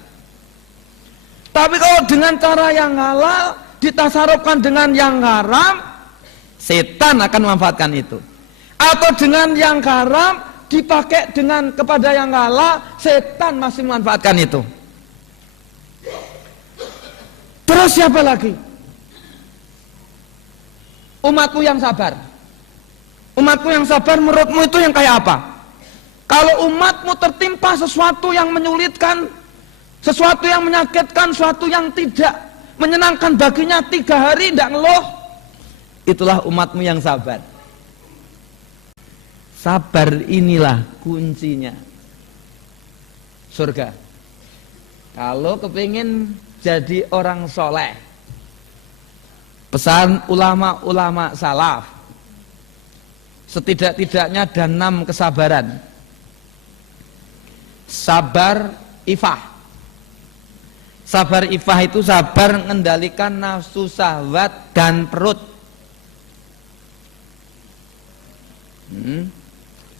Tapi kalau dengan cara yang halal ditasarufkan dengan yang haram, setan akan memanfaatkan itu. Atau dengan yang haram dipakai dengan kepada yang halal, setan masih memanfaatkan itu. Terus siapa lagi? Umatku yang sabar. Umatku yang sabar menurutmu itu yang kayak apa? Kalau umatmu tertimpa sesuatu yang menyulitkan, sesuatu yang menyakitkan, sesuatu yang tidak menyenangkan baginya 3 hari tidak ngeluh, itulah umatmu yang sabar. Sabar inilah kuncinya surga. Kalau kepingin jadi orang soleh, pesan ulama-ulama salaf, setidak-tidaknya ada 6 kesabaran. Sabar ifah. Sabar ifah itu sabar mengendalikan nafsu syahwat dan perut.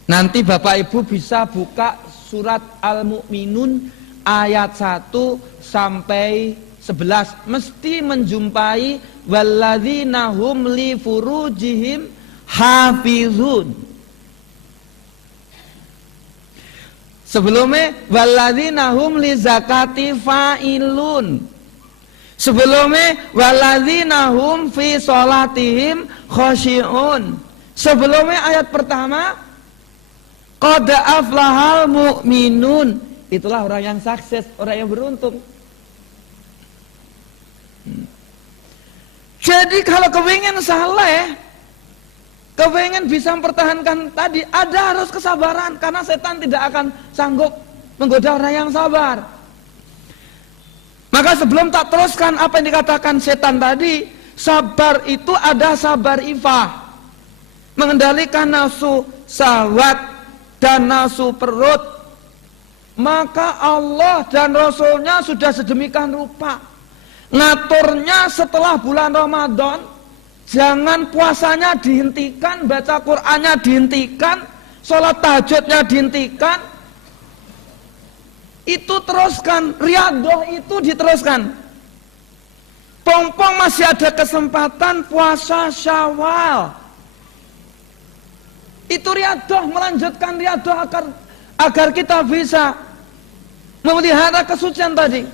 Nanti Bapak Ibu bisa buka surat Al-Mu'minun ayat 1 sampai 11, mesti menjumpai walladzina hum li furujihim hafizun. Sebelumnya walladzina hum li zakati fa'ilun. Sebelumnya walladzina hum fi sholatihim khashi'un. Sebelumnya ayat pertama qad aflahal mu'minun. Itulah orang yang sukses, orang yang beruntung. Jadi kalau kepingin saleh, kepingin bisa mempertahankan tadi, ada harus kesabaran, karena setan tidak akan sanggup menggoda orang yang sabar. Maka sebelum tak teruskan apa yang dikatakan setan tadi, sabar itu ada sabar ifah, mengendalikan nafsu syahwat dan nafsu perut. Maka Allah dan Rasulnya sudah sedemikian rupa ngaturnya setelah bulan Ramadan. Jangan puasanya dihentikan, baca Qur'annya dihentikan, sholat tahajudnya dihentikan, itu teruskan, riyadhah itu diteruskan. Pong-pong masih ada kesempatan puasa Syawal, itu riyadhah, melanjutkan riyadhah agar kita bisa memelihara kesucian tadi.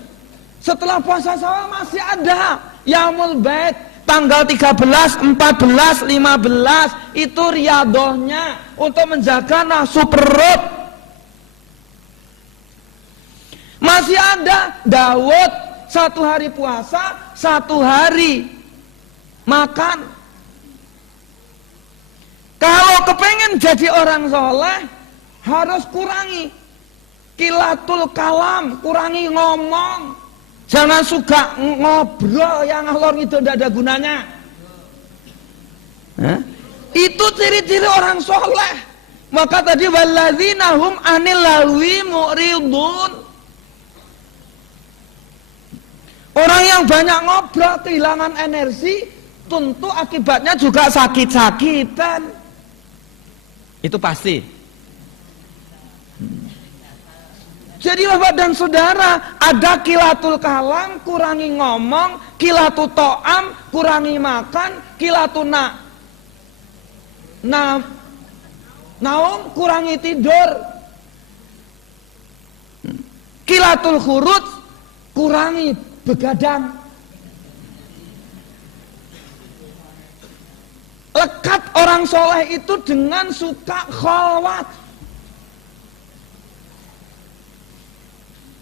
Setelah puasa Syawal masih ada Yaumul Bait, tanggal 13, 14, 15, itu riyadhahnya untuk menjaga nafsu perut. Masih ada Daud, 1 hari puasa, 1 hari makan. Kalau kepengen jadi orang soleh, harus kurangi kilatul kalam, kurangi ngomong. Jangan suka ngobrol yang ngalor itu tidak ada gunanya. Itu ciri-ciri orang soleh. Maka tadi walladzina hum anil lagwi mu'ridun. Orang yang banyak ngobrol kehilangan energi, tentu akibatnya juga sakit-sakitan. Itu pasti. Jadi Bapak dan Saudara, ada kilatul kalam, kurangi ngomong, kilatul to'am, kurangi makan, kilatul naum, kurangi tidur, kilatul khurut, kurangi begadang. Lekat orang soleh itu dengan suka khalwat.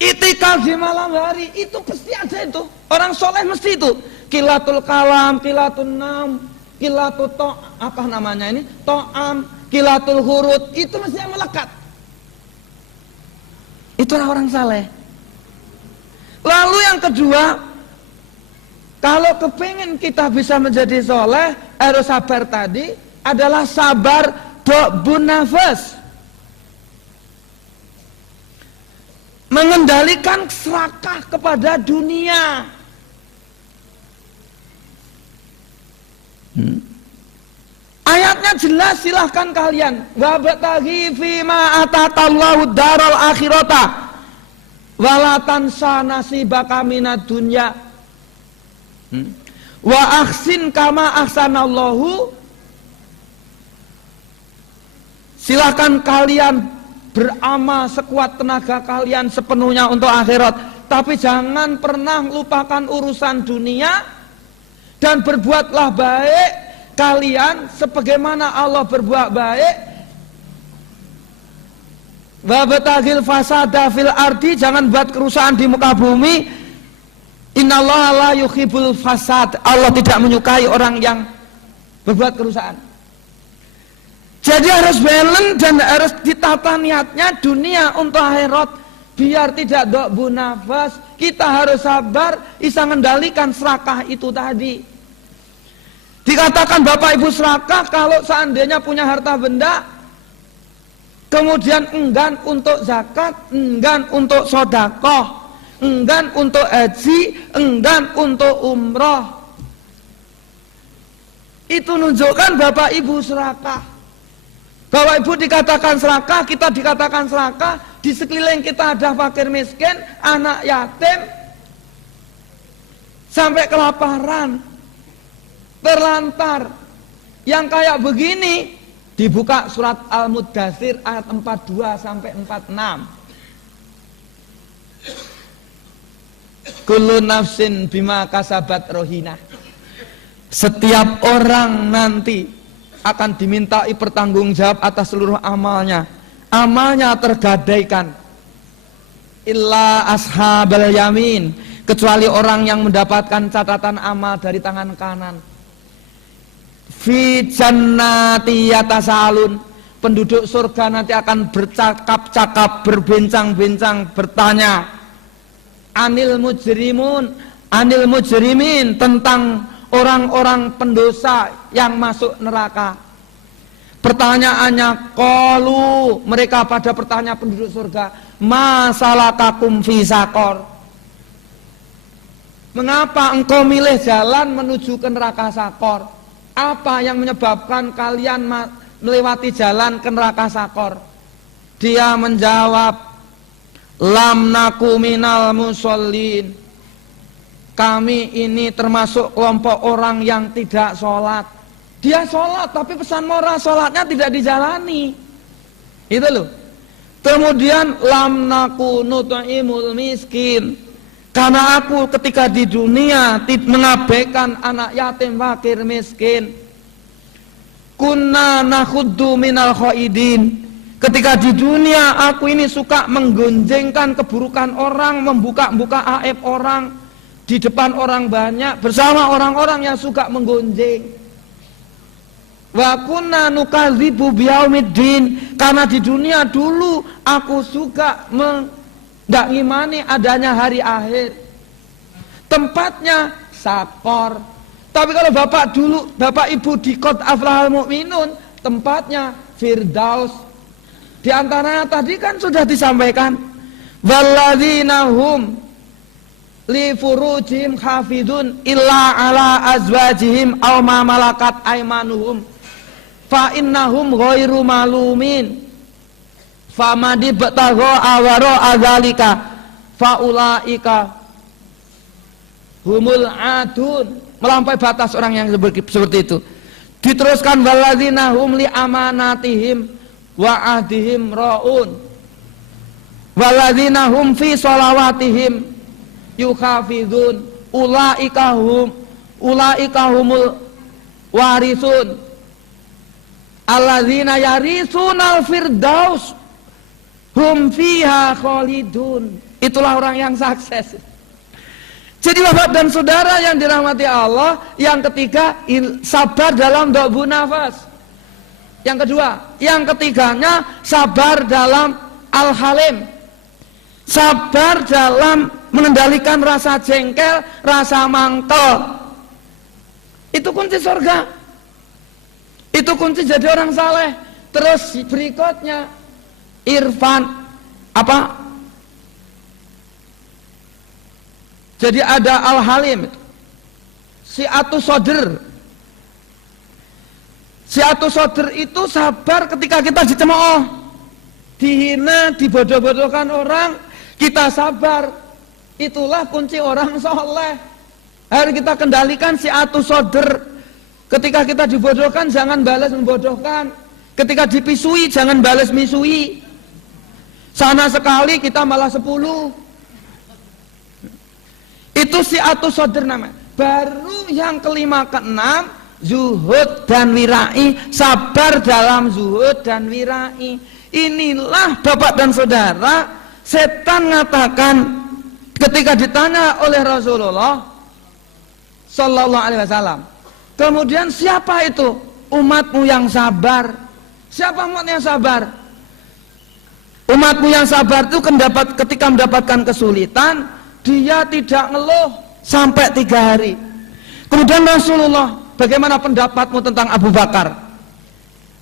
Itikaf di malam hari itu pasti ada itu. Orang soleh mesti itu. Kilatul kalam, kilatul naum, kilatul to'am, kilatul hurut, itu mesti yang melekat. Itulah orang saleh. Lalu yang kedua, kalau kepingin kita bisa menjadi soleh, harus sabar tadi, adalah sabar do'bun nafas. mengendalikan serakah kepada dunia. Ayatnya jelas, silahkan kalian. Wa bataghi fima atatallahu daral akhirata wala tansa nasibaka minad dunya wa ahsin kama ahsanallahu. Silahkan kalian beramal sekuat tenaga kalian sepenuhnya untuk akhirat, tapi jangan pernah lupakan urusan dunia, dan berbuatlah baik kalian sebagaimana Allah berbuat baik. Wa batagil fasada fil ardi, jangan buat kerusakan di muka bumi. Innallaha la yuhibbul fasad, Allah tidak menyukai orang yang berbuat kerusakan. Jadi harus balance dan harus ditata niatnya dunia untuk akhirat, biar tidak dhaqbu nafas. Kita harus sabar, bisa mengendalikan serakah itu tadi. Dikatakan Bapak Ibu serakah kalau seandainya punya harta benda, kemudian enggan untuk zakat, enggan untuk sedekah, enggan untuk haji, enggan untuk umroh. Itu menunjukkan Bapak Ibu serakah. Bapak Ibu dikatakan serakah, kita dikatakan serakah, di sekeliling kita ada fakir miskin, anak yatim, sampai kelaparan, terlantar. Yang kayak begini dibuka surat Al-Muddatsir ayat 42 sampai 46. Kullu nafsin bima kasabat rohina. Setiap orang nanti akan dimintai pertanggungjawab atas seluruh amalnya. Amalnya tergadaikan. Illa ashabal yamin, kecuali orang yang mendapatkan catatan amal dari tangan kanan. Fi jannati yatasalun, penduduk surga nanti akan bercakap-cakap, berbincang-bincang, bertanya anil mujrimin, tentang orang-orang pendosa yang masuk neraka. Pertanyaannya, qalu, mereka pada bertanya penduduk surga, masalakakum fi saqor, mengapa engkau milih jalan menuju ke neraka Sakor? Apa yang menyebabkan kalian melewati jalan ke neraka Sakor? Dia menjawab, lam naku minal musallin, kami ini termasuk kelompok orang yang tidak sholat. Dia sholat tapi pesan moral sholatnya tidak dijalani. Itu loh. Kemudian lam naku nut'imul miskin, karena aku ketika di dunia mengabaikan anak yatim fakir miskin. Kunna nakhuddu minal khaidin, ketika di dunia aku ini suka menggonjengkan keburukan orang, membuka-buka aib orang di depan orang banyak bersama orang-orang yang suka menggonjeng. Wa kunna nukadzibu biyaumiddin, karena di dunia dulu aku suka tidak ngimani adanya hari akhir. Tempatnya Sakor. Tapi kalau Bapak dulu, Bapak Ibu di Qad Aflahal Mu'minun, tempatnya Firdaus. Di antaranya tadi kan sudah disampaikan, walladzina hum li furujihim hafidun illa ala azwajihim aw ma malakat aymanuhum fa innahum ghairu malumin. Famadi batagho awaro azalika faulaika humul adun, melampaui batas orang yang seperti itu. Diteruskan walladzina hum li amanatihim wa ahdihim raun walladzina hum fi sholawatihim yukhafidun ulaika humul warisun alladzina yarisunal firdaus hum fiha khalidun. Itulah orang yang sukses. Jadi Bapak dan Saudara yang dirahmati Allah, yang ketiga sabar dalam dhaqbu nafas. Yang kedua, yang ketiganya sabar dalam al-halim, sabar dalam mengendalikan rasa jengkel, rasa mangkel. Itu kunci surga, itu kunci jadi orang saleh. Terus berikutnya irfan, Jadi ada Al-Halim, Si'atu Sodr. Si'atu Sodr itu sabar ketika kita dicemooh, dihina, dibodoh-bodohkan orang, kita sabar. Itulah kunci orang soleh. Harus kita kendalikan Si'atu Sodr. Ketika kita dibodohkan, jangan balas membodohkan. Ketika dipisui, jangan balas misui. Sana sekali, kita malah 10. Itu Si'atu Sodr namanya. Baru yang kelima keenam, zuhud dan wirai, sabar dalam zuhud dan wirai. Inilah Bapak dan Saudara, setan mengatakan ketika ditanya oleh Rasulullah Sallallahu Alaihi Wasallam, kemudian siapa itu umatmu yang sabar? Siapa umat yang sabar? Umatmu yang sabar itu ketika mendapatkan kesulitan, dia tidak ngeluh sampai 3 hari. Kemudian Rasulullah, bagaimana pendapatmu tentang Abu Bakar?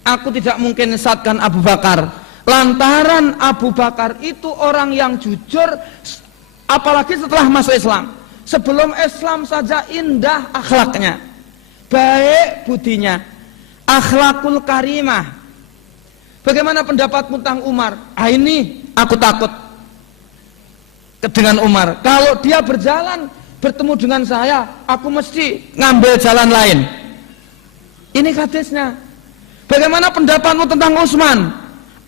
Aku tidak mungkin menyesatkan Abu Bakar, lantaran Abu Bakar itu orang yang jujur, apalagi setelah masuk Islam. Sebelum Islam saja indah akhlaknya, baik budinya, akhlakul karimah. Bagaimana pendapatmu tentang Umar? Ini aku takut dengan Umar. Kalau dia berjalan bertemu dengan saya, aku mesti ngambil jalan lain. Ini hadisnya. Bagaimana pendapatmu tentang Utsman?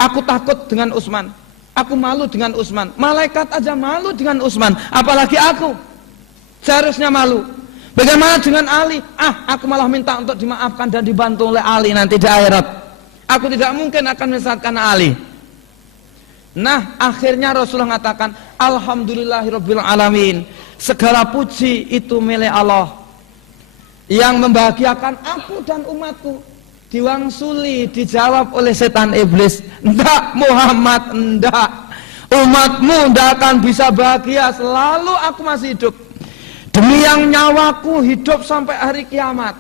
Aku takut dengan Utsman. Aku malu dengan Utsman. Malaikat aja malu dengan Utsman, apalagi aku. Seharusnya malu. Bagaimana dengan Ali? Aku malah minta untuk dimaafkan dan dibantu oleh Ali nanti di akhirat. Aku tidak mungkin akan menyesatkan Ali. Nah, akhirnya Rasulullah mengatakan, Alhamdulillahirabbil alamin. Segala puji itu milik Allah yang membahagiakan aku dan umatku. Diwangsuli, dijawab oleh setan iblis, enggak Muhammad, enggak. Umatmu enggak akan bisa bahagia selalu aku masih hidup. Demi yang nyawaku hidup sampai hari kiamat.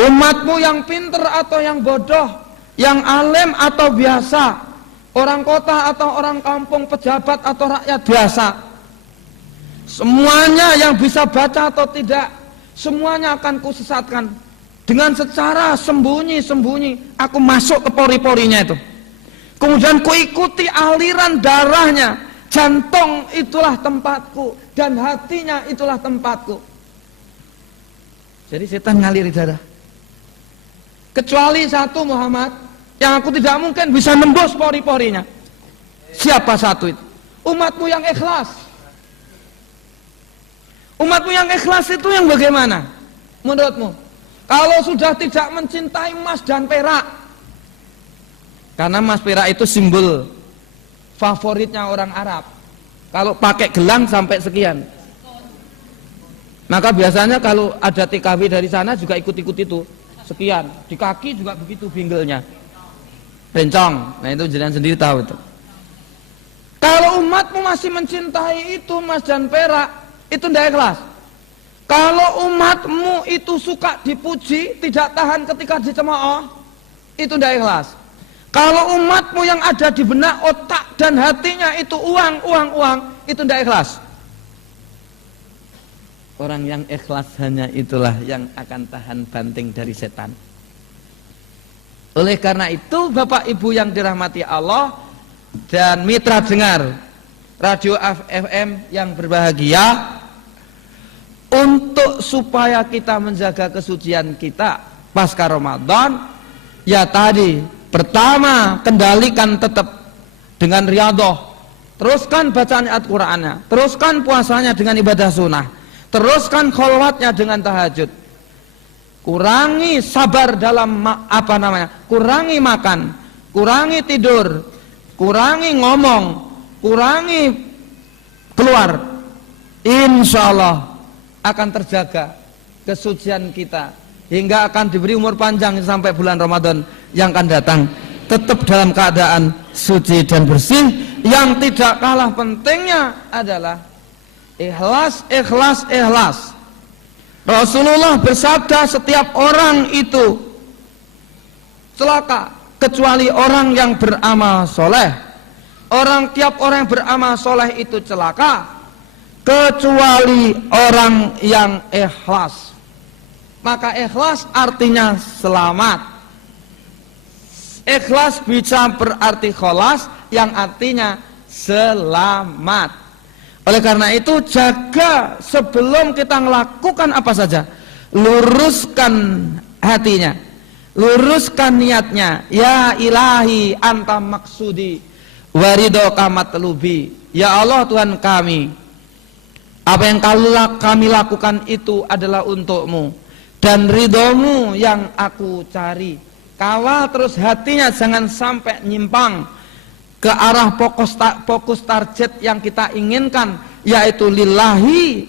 Umatmu yang pinter atau yang bodoh, yang alim atau biasa, orang kota atau orang kampung, pejabat atau rakyat biasa, semuanya yang bisa baca atau tidak, semuanya akan kusesatkan. Dengan secara sembunyi-sembunyi, aku masuk ke pori-porinya itu. Kemudian kuikuti aliran darahnya. Jantung itulah tempatku, dan hatinya itulah tempatku. Jadi setan ngaliri darah. Kecuali satu Muhammad, yang aku tidak mungkin bisa nembus pori-porinya. Siapa satu itu? Umatmu yang ikhlas. Umatmu yang ikhlas itu yang bagaimana menurutmu? Kalau sudah tidak mencintai emas dan perak, karena emas perak itu simbol favoritnya orang Arab. Kalau pakai gelang sampai sekian, maka biasanya kalau ada TKW dari sana juga ikut-ikut itu sekian. Di kaki juga begitu bingelnya, bencong. Nah itu jenengan sendiri tahu itu. Kalau umatmu masih mencintai itu emas dan perak, itu tidak ikhlas. Kalau umatmu itu suka dipuji, tidak tahan ketika dicemooh, itu tidak ikhlas. Kalau umatmu yang ada di benak, otak dan hatinya itu uang, itu tidak ikhlas. Orang yang ikhlas hanya itulah yang akan tahan banting dari setan. Oleh karena itu, Bapak Ibu yang dirahmati Allah dan mitra dengar Radio FM yang berbahagia, untuk supaya kita menjaga kesucian kita pasca Ramadan, ya tadi, pertama kendalikan tetap dengan riyadhah, teruskan bacaan Al-Qur'annya, teruskan puasanya dengan ibadah sunnah, teruskan kholwatnya dengan tahajud, kurangi sabar dalam kurangi makan, kurangi tidur, kurangi ngomong, kurangi keluar. Insya Allah akan terjaga kesucian kita hingga akan diberi umur panjang sampai bulan Ramadan yang akan datang, tetap dalam keadaan suci dan bersih. Yang tidak kalah pentingnya adalah ikhlas, ikhlas, ikhlas. Rasulullah bersabda, setiap orang itu celaka kecuali orang yang beramal soleh. Tiap orang yang beramal soleh itu celaka kecuali orang yang ikhlas. Maka ikhlas artinya selamat. Ikhlas bisa berarti kholas, yang artinya selamat. Oleh karena itu, jaga sebelum kita melakukan apa saja, luruskan hatinya, luruskan niatnya. Ya ilahi anta maksudi waridoka matlubi. Ya Allah Tuhan kami, apa yang kami lakukan itu adalah untukmu, dan ridhomu yang aku cari. Kawal terus hatinya, jangan sampai nyimpang ke arah fokus target yang kita inginkan, yaitu lillahi,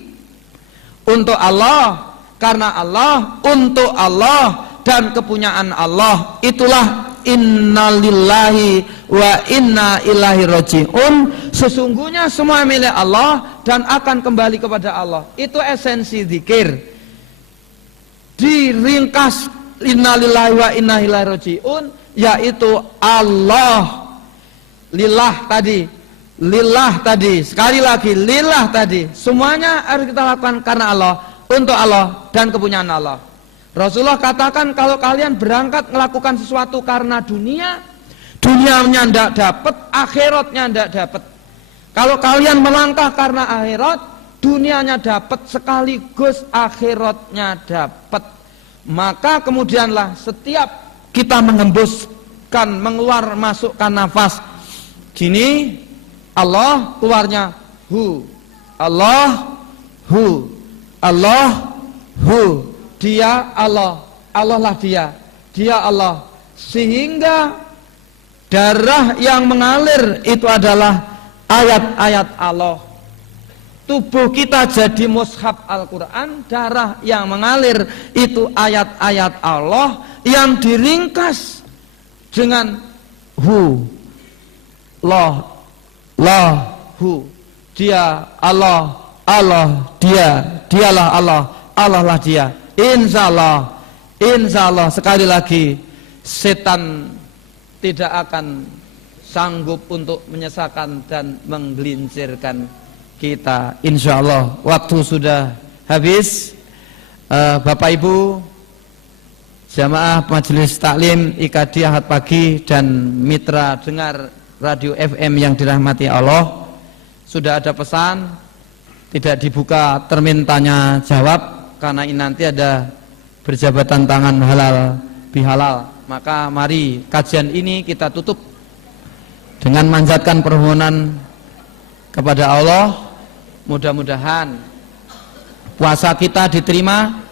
untuk Allah, karena Allah, untuk Allah, dan kepunyaan Allah. Itulah innalillahi wa inna ilaihi rajiun. Sesungguhnya semua milik Allah dan akan kembali kepada Allah. Itu esensi zikir. Diringkas innalillahi wa inna ilaihi rajiun, yaitu Allah, lillah tadi, lillah tadi, sekali lagi lillah tadi. Semuanya harus kita lakukan karena Allah, untuk Allah, dan kepunyaan Allah. Rasulullah katakan, kalau kalian berangkat melakukan sesuatu karena dunia, dunianya tidak dapat, akhiratnya tidak dapat. Kalau kalian melangkah karena akhirat, dunianya dapat sekaligus akhiratnya dapat. Maka kemudianlah setiap kita menghembuskan, mengeluar masukkan nafas gini, Allah, keluarnya hu, Allah, hu, Allah, hu, dia Allah, Allah lah dia Allah, sehingga darah yang mengalir itu adalah ayat-ayat Allah. Tubuh kita jadi mushaf Al-Quran, darah yang mengalir itu ayat-ayat Allah yang diringkas dengan hu, lah, hu, dia Allah, Allah, dialah Allah, Allah lah dia. Insya Allah, sekali lagi, setan tidak akan sanggup untuk menyesakan dan menggelincirkan kita. Insya Allah. Waktu sudah habis. Bapak Ibu jamaah majelis taklim IKD Ahad Pagi dan mitra dengar radio FM yang dirahmati Allah, sudah ada pesan tidak dibuka termin tanya jawab karena ini nanti ada berjabatan tangan halal bihalal. Maka mari kajian ini kita tutup dengan manjatkan permohonan kepada Allah. Mudah-mudahan puasa kita diterima,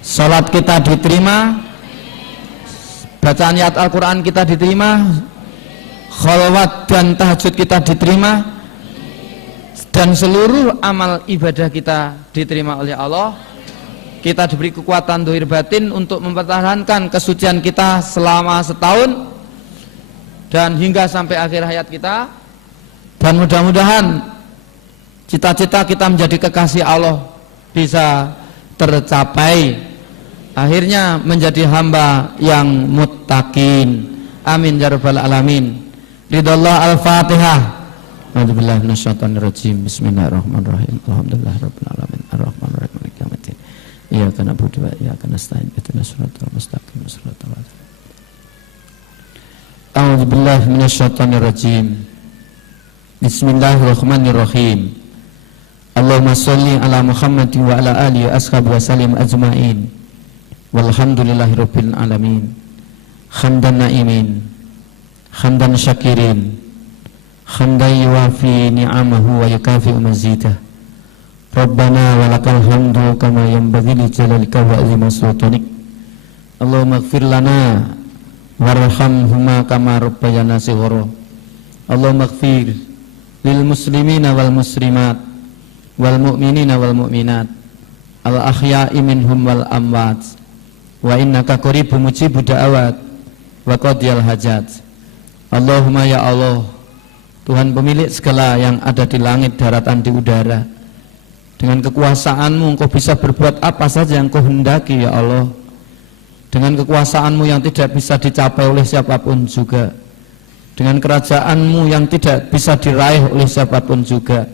sholat kita diterima, bacaan ayat Al-Quran kita diterima, kholwat dan tahajud kita diterima, dan seluruh amal ibadah kita diterima oleh Allah. Kita diberi kekuatan zahir batin untuk mempertahankan kesucian kita selama setahun dan hingga sampai akhir hayat kita. Dan mudah-mudahan cita-cita kita menjadi kekasih Allah bisa tercapai, akhirnya menjadi hamba yang muttaqin. Amin ya rabbal alamin. Ridallah. Al-Fatihah. A'udzubillahi minasyaitonirrajim. Bismillahirrahmanirrahim. Alhamdulillahirabbil alamin. Arrahmanirrahim. Maliki yaumiddin. Iyyaka na'budu wa iyyaka nasta'in. Ihdinas siratal mustaqim. Shiratal ladzina A'udzubillahi minasyaitonirrajim. Bismillahirrahmanirrahim. Allahumma sholli ala Muhammad wa ala alihi wa ashabihi wa sallim ajma'in. Walhamdulillahi rabbil alamin. Hamdan na'imin, hamdan syakirin, hamdan yuwafi ni'amahu wa yukafi'u mazidah. Rabbana walakal hamdu kama yanbaghi li jalalika wa azimi sultanik. Allahumma ighfir lana warhamhuma kama rabbayana shighara. Allahumma ighfir lil muslimina wal muslimat wal mu'minina wal mu'minat al ahya'i minhum wal amwat wa innaka qaribun mujibud da'awat wa qadiyal hajat. Allahumma ya Allah, Tuhan pemilik segala yang ada di langit, daratan, di udara, dengan kekuasaan-Mu Engkau bisa berbuat apa saja yang Kau hendaki ya Allah. Dengan kekuasaan-Mu yang tidak bisa dicapai oleh siapapun juga, dengan kerajaan-Mu yang tidak bisa diraih oleh siapapun juga,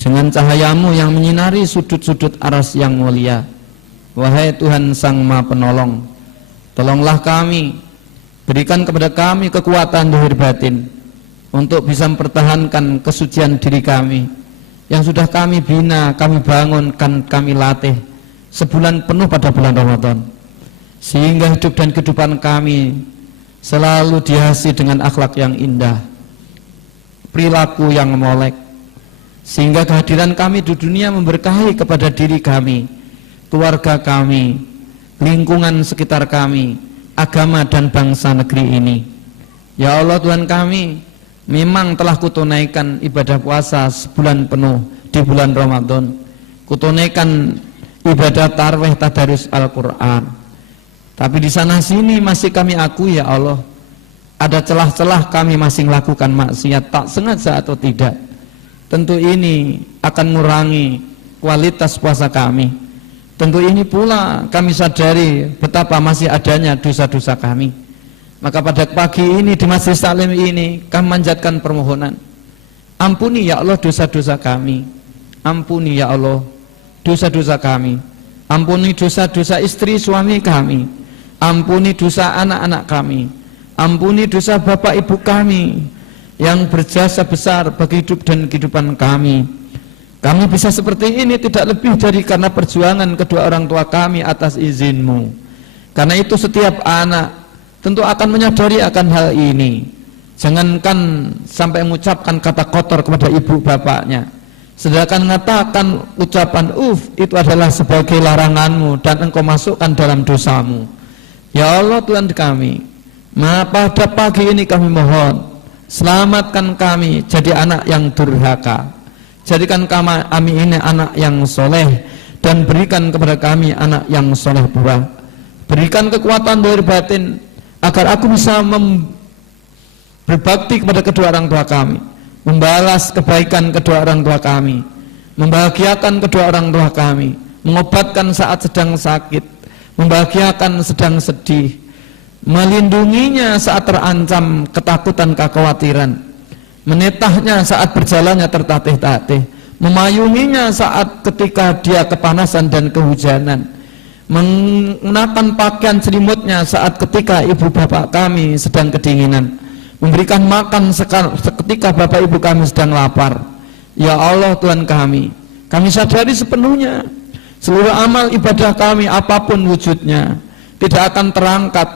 dengan cahayamu yang menyinari sudut-sudut aras yang mulia. Wahai Tuhan Sang Maha Penolong, tolonglah kami, berikan kepada kami kekuatan zahir batin untuk bisa mempertahankan kesucian diri kami yang sudah kami bina, kami bangunkan, kami latih sebulan penuh pada bulan Ramadan, sehingga hidup dan kehidupan kami selalu dihiasi dengan akhlak yang indah, perilaku yang molek, sehingga kehadiran kami di dunia memberkahi kepada diri kami, keluarga kami, lingkungan sekitar kami, agama dan bangsa negeri ini. Ya Allah Tuhan kami, memang telah kutunaikan ibadah puasa sebulan penuh di bulan Ramadan, kutunaikan ibadah tarawih tadarus Al-Quran. Tapi di sana sini masih kami akui ya Allah, ada celah-celah kami masih melakukan maksiat, tak sengaja atau tidak. Tentu ini akan mengurangi kualitas puasa kami. Tentu ini pula kami sadari betapa masih adanya dosa-dosa kami. Maka pada pagi ini di Masjid Salim ini kami manjatkan permohonan, ampuni ya Allah dosa-dosa kami, ampuni ya Allah dosa-dosa kami, ampuni dosa-dosa istri suami kami, ampuni dosa anak-anak kami, ampuni dosa bapak ibu kami yang berjasa besar bagi hidup dan kehidupan kami. Kami bisa seperti ini tidak lebih dari karena perjuangan kedua orang tua kami atas izin-Mu. Karena itu setiap anak tentu akan menyadari akan hal ini. Jangankan sampai mengucapkan kata kotor kepada ibu bapaknya, sedangkan mengatakan ucapan itu adalah sebagai larangan-Mu dan engkau masukkan dalam dosa-Mu. Ya Allah Tuhan kami, pada pagi ini kami mohon, selamatkan kami jadi anak yang durhaka, jadikan kami ini anak yang soleh, dan berikan kepada kami anak yang soleh pula. Berikan kekuatan zahir batin agar aku bisa berbakti kepada kedua orang tua kami, membalas kebaikan kedua orang tua kami, membahagiakan kedua orang tua kami, mengobatkan saat sedang sakit, membahagiakan sedang sedih, melindunginya saat terancam ketakutan kekhawatiran, menetahnya saat berjalannya tertatih-tatih, memayunginya saat ketika dia kepanasan dan kehujanan, mengenakan pakaian selimutnya saat ketika ibu bapak kami sedang kedinginan, memberikan makan ketika bapak ibu kami sedang lapar. Ya Allah Tuhan kami sadari sepenuhnya seluruh amal ibadah kami apapun wujudnya tidak akan terangkat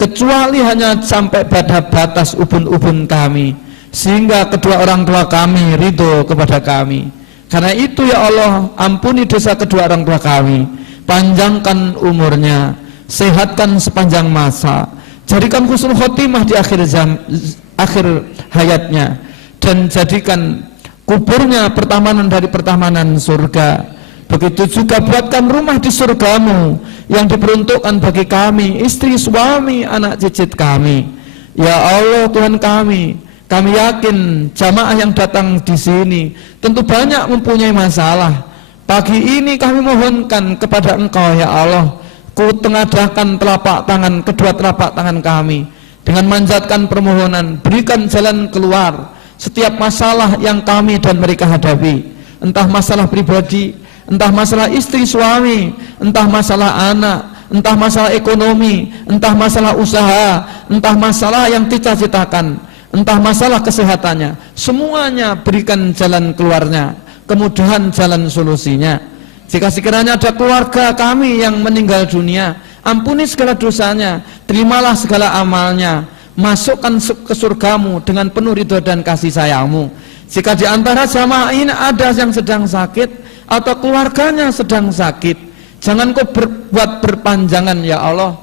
kecuali hanya sampai pada batas ubun-ubun kami, sehingga kedua orang tua kami ridho kepada kami. Karena itu ya Allah, ampuni dosa kedua orang tua kami, panjangkan umurnya, sehatkan sepanjang masa, jadikan husnul khotimah di akhir hayatnya, dan jadikan kuburnya pertamanan dari pertamanan surga. Begitu juga buatkan rumah di surgamu yang diperuntukkan bagi kami, istri, suami, anak cicit kami. Ya Allah Tuhan kami yakin jamaah yang datang di sini tentu banyak mempunyai masalah. Pagi ini kami mohonkan kepada Engkau ya Allah, Ku tengadahkan kedua telapak tangan kami dengan manjatkan permohonan, berikan jalan keluar setiap masalah yang kami dan mereka hadapi, entah masalah pribadi, entah masalah istri suami, entah masalah anak, entah masalah ekonomi, entah masalah usaha, entah masalah yang dicita-citakan, entah masalah kesehatannya, semuanya berikan jalan keluarnya, kemudahan jalan solusinya. Jika sekiranya ada keluarga kami yang meninggal dunia, ampuni segala dosanya, terimalah segala amalnya, masukkan ke surgamu dengan penuh ridho dan kasih sayangmu. Jika di antara jamaah ini ada yang sedang sakit atau keluarganya sedang sakit, jangan Kau berbuat berpanjangan ya Allah,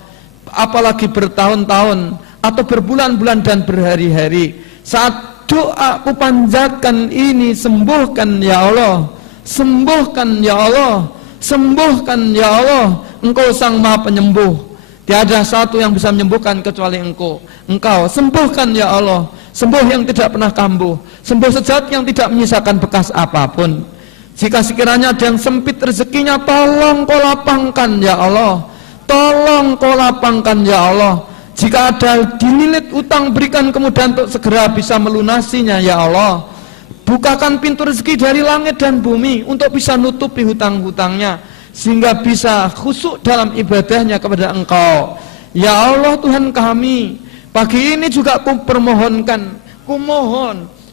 apalagi bertahun-tahun atau berbulan-bulan dan berhari-hari. Saat doa Ku panjatkan ini, sembuhkan ya Allah, sembuhkan ya Allah, sembuhkan ya Allah. Engkau Sang Maha Penyembuh, tiada satu yang bisa menyembuhkan kecuali Engkau. Engkau sembuhkan ya Allah, sembuh yang tidak pernah kambuh, sembuh sejati yang tidak menyisakan bekas apapun. Jika sekiranya ada yang sempit rezekinya, tolong Kau lapangkan ya Allah, tolong Kau lapangkan ya Allah. Jika ada dililit utang, berikan kemudahan untuk segera bisa melunasinya ya Allah. Bukakan pintu rezeki dari langit dan bumi untuk bisa nutupi hutang-hutangnya, sehingga bisa khusyuk dalam ibadahnya kepada Engkau. Ya Allah Tuhan kami, pagi ini juga kumohon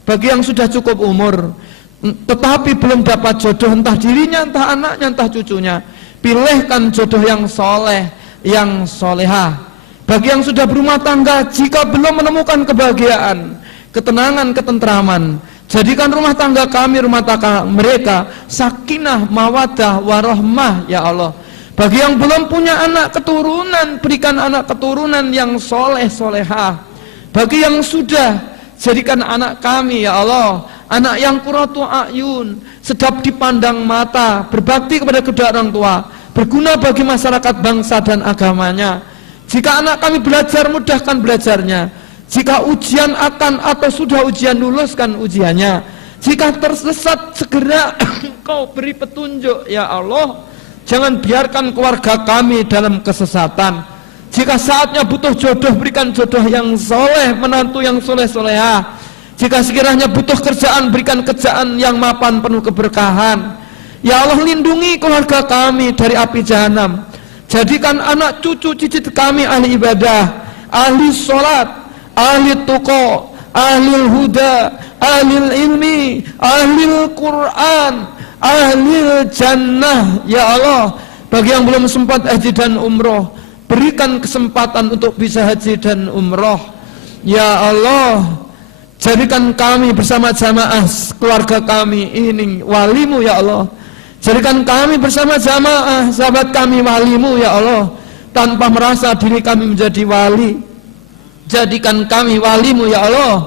bagi yang sudah cukup umur tetapi belum dapat jodoh, entah dirinya, entah anaknya, entah cucunya, pilihkan jodoh yang soleh, yang solehah. Bagi yang sudah berumah tangga, jika belum menemukan kebahagiaan, ketenangan, ketentraman, jadikan rumah tangga kami, rumah tangga mereka sakinah, mawadah, warahmah, ya Allah. Bagi yang belum punya anak keturunan, berikan anak keturunan yang soleh, solehah. Bagi yang sudah, jadikan anak kami, ya Allah, anak yang qurratu a'yun, sedap dipandang mata, berbakti kepada kedua orang tua, berguna bagi masyarakat bangsa dan agamanya. Jika anak kami belajar, mudahkan belajarnya. Jika ujian akan atau sudah ujian, luluskan ujiannya. Jika tersesat, segera Engkau beri petunjuk, ya Allah. Jangan biarkan keluarga kami dalam kesesatan. Jika saatnya butuh jodoh, berikan jodoh yang soleh, menantu yang soleh-solehah. Jika sekiranya butuh kerjaan, berikan kerjaan yang mapan, penuh keberkahan. Ya Allah, lindungi keluarga kami dari api jahanam. Jadikan anak cucu cicit kami ahli ibadah, ahli sholat, ahli tuqa, ahli huda, ahli ilmi, ahli Quran, ahli jannah. Ya Allah, bagi yang belum sempat haji dan umroh, berikan kesempatan untuk bisa haji dan umroh. Ya Allah, jadikan kami bersama jamaah keluarga kami ini walimu, ya Allah. Jadikan kami bersama jamaah sahabat kami walimu, ya Allah, tanpa merasa diri kami menjadi wali. Jadikan kami walimu, ya Allah,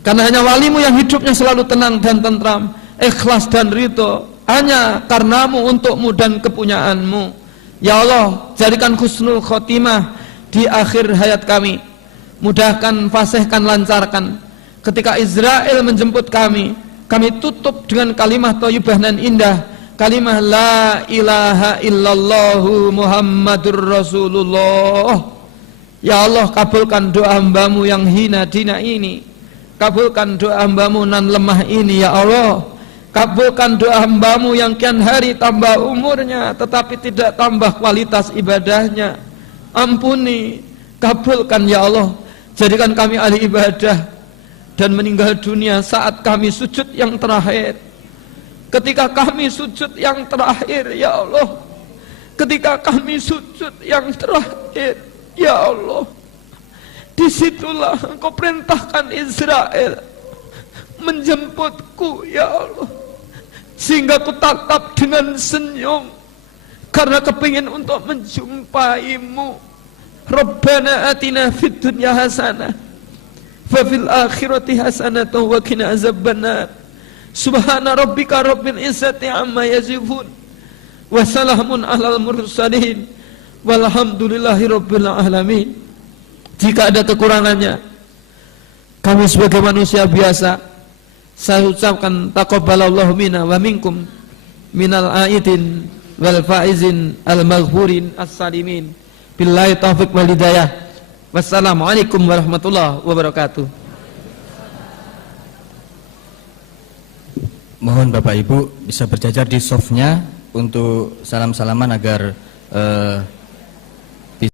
karena hanya walimu yang hidupnya selalu tenang dan tentram, ikhlas dan ridho, hanya karenamu, untukmu dan kepunyaanmu. Ya Allah, jadikan husnul khotimah di akhir hayat kami. Mudahkan, fasihkan, lancarkan. Ketika Israel menjemput kami tutup dengan kalimah thayyibah dan indah, kalimah la ilaha illallahu Muhammadur Rasulullah. Ya Allah, kabulkan doa hambamu yang hina dina ini. Kabulkan doa hambamu nan lemah ini, ya Allah. Kabulkan doa hambamu yang kian hari tambah umurnya tetapi tidak tambah kualitas ibadahnya. Ampuni, kabulkan, ya Allah. Jadikan kami ahli ibadah dan meninggal dunia saat kami sujud yang terakhir. Ketika kami sujud yang terakhir, ya Allah, ketika kami sujud yang terakhir, ya Allah, disitulah Engkau perintahkan Israel menjemputku, ya Allah, sehingga ku tatap dengan senyum karena kepingin untuk menjumpaimu. Rabbana atina fid dunya hasanah wa fil akhirati hasanah wa qina azabannar. Subhana rabbika rabbil izzati amma yasifun wa salamun alal mursalin walhamdulillahi rabbil alamin. Jika ada kekurangannya, kami sebagai manusia biasa, saya ucapkan taqabbalallahu minna wa minkum minal aidin wal faizin al maghfurin as-salimin. Billahi taufiq wal hidayah. Wassalamualaikum warahmatullahi wabarakatuh. Mohon Bapak Ibu bisa berjajar di softnya untuk salam-salaman agar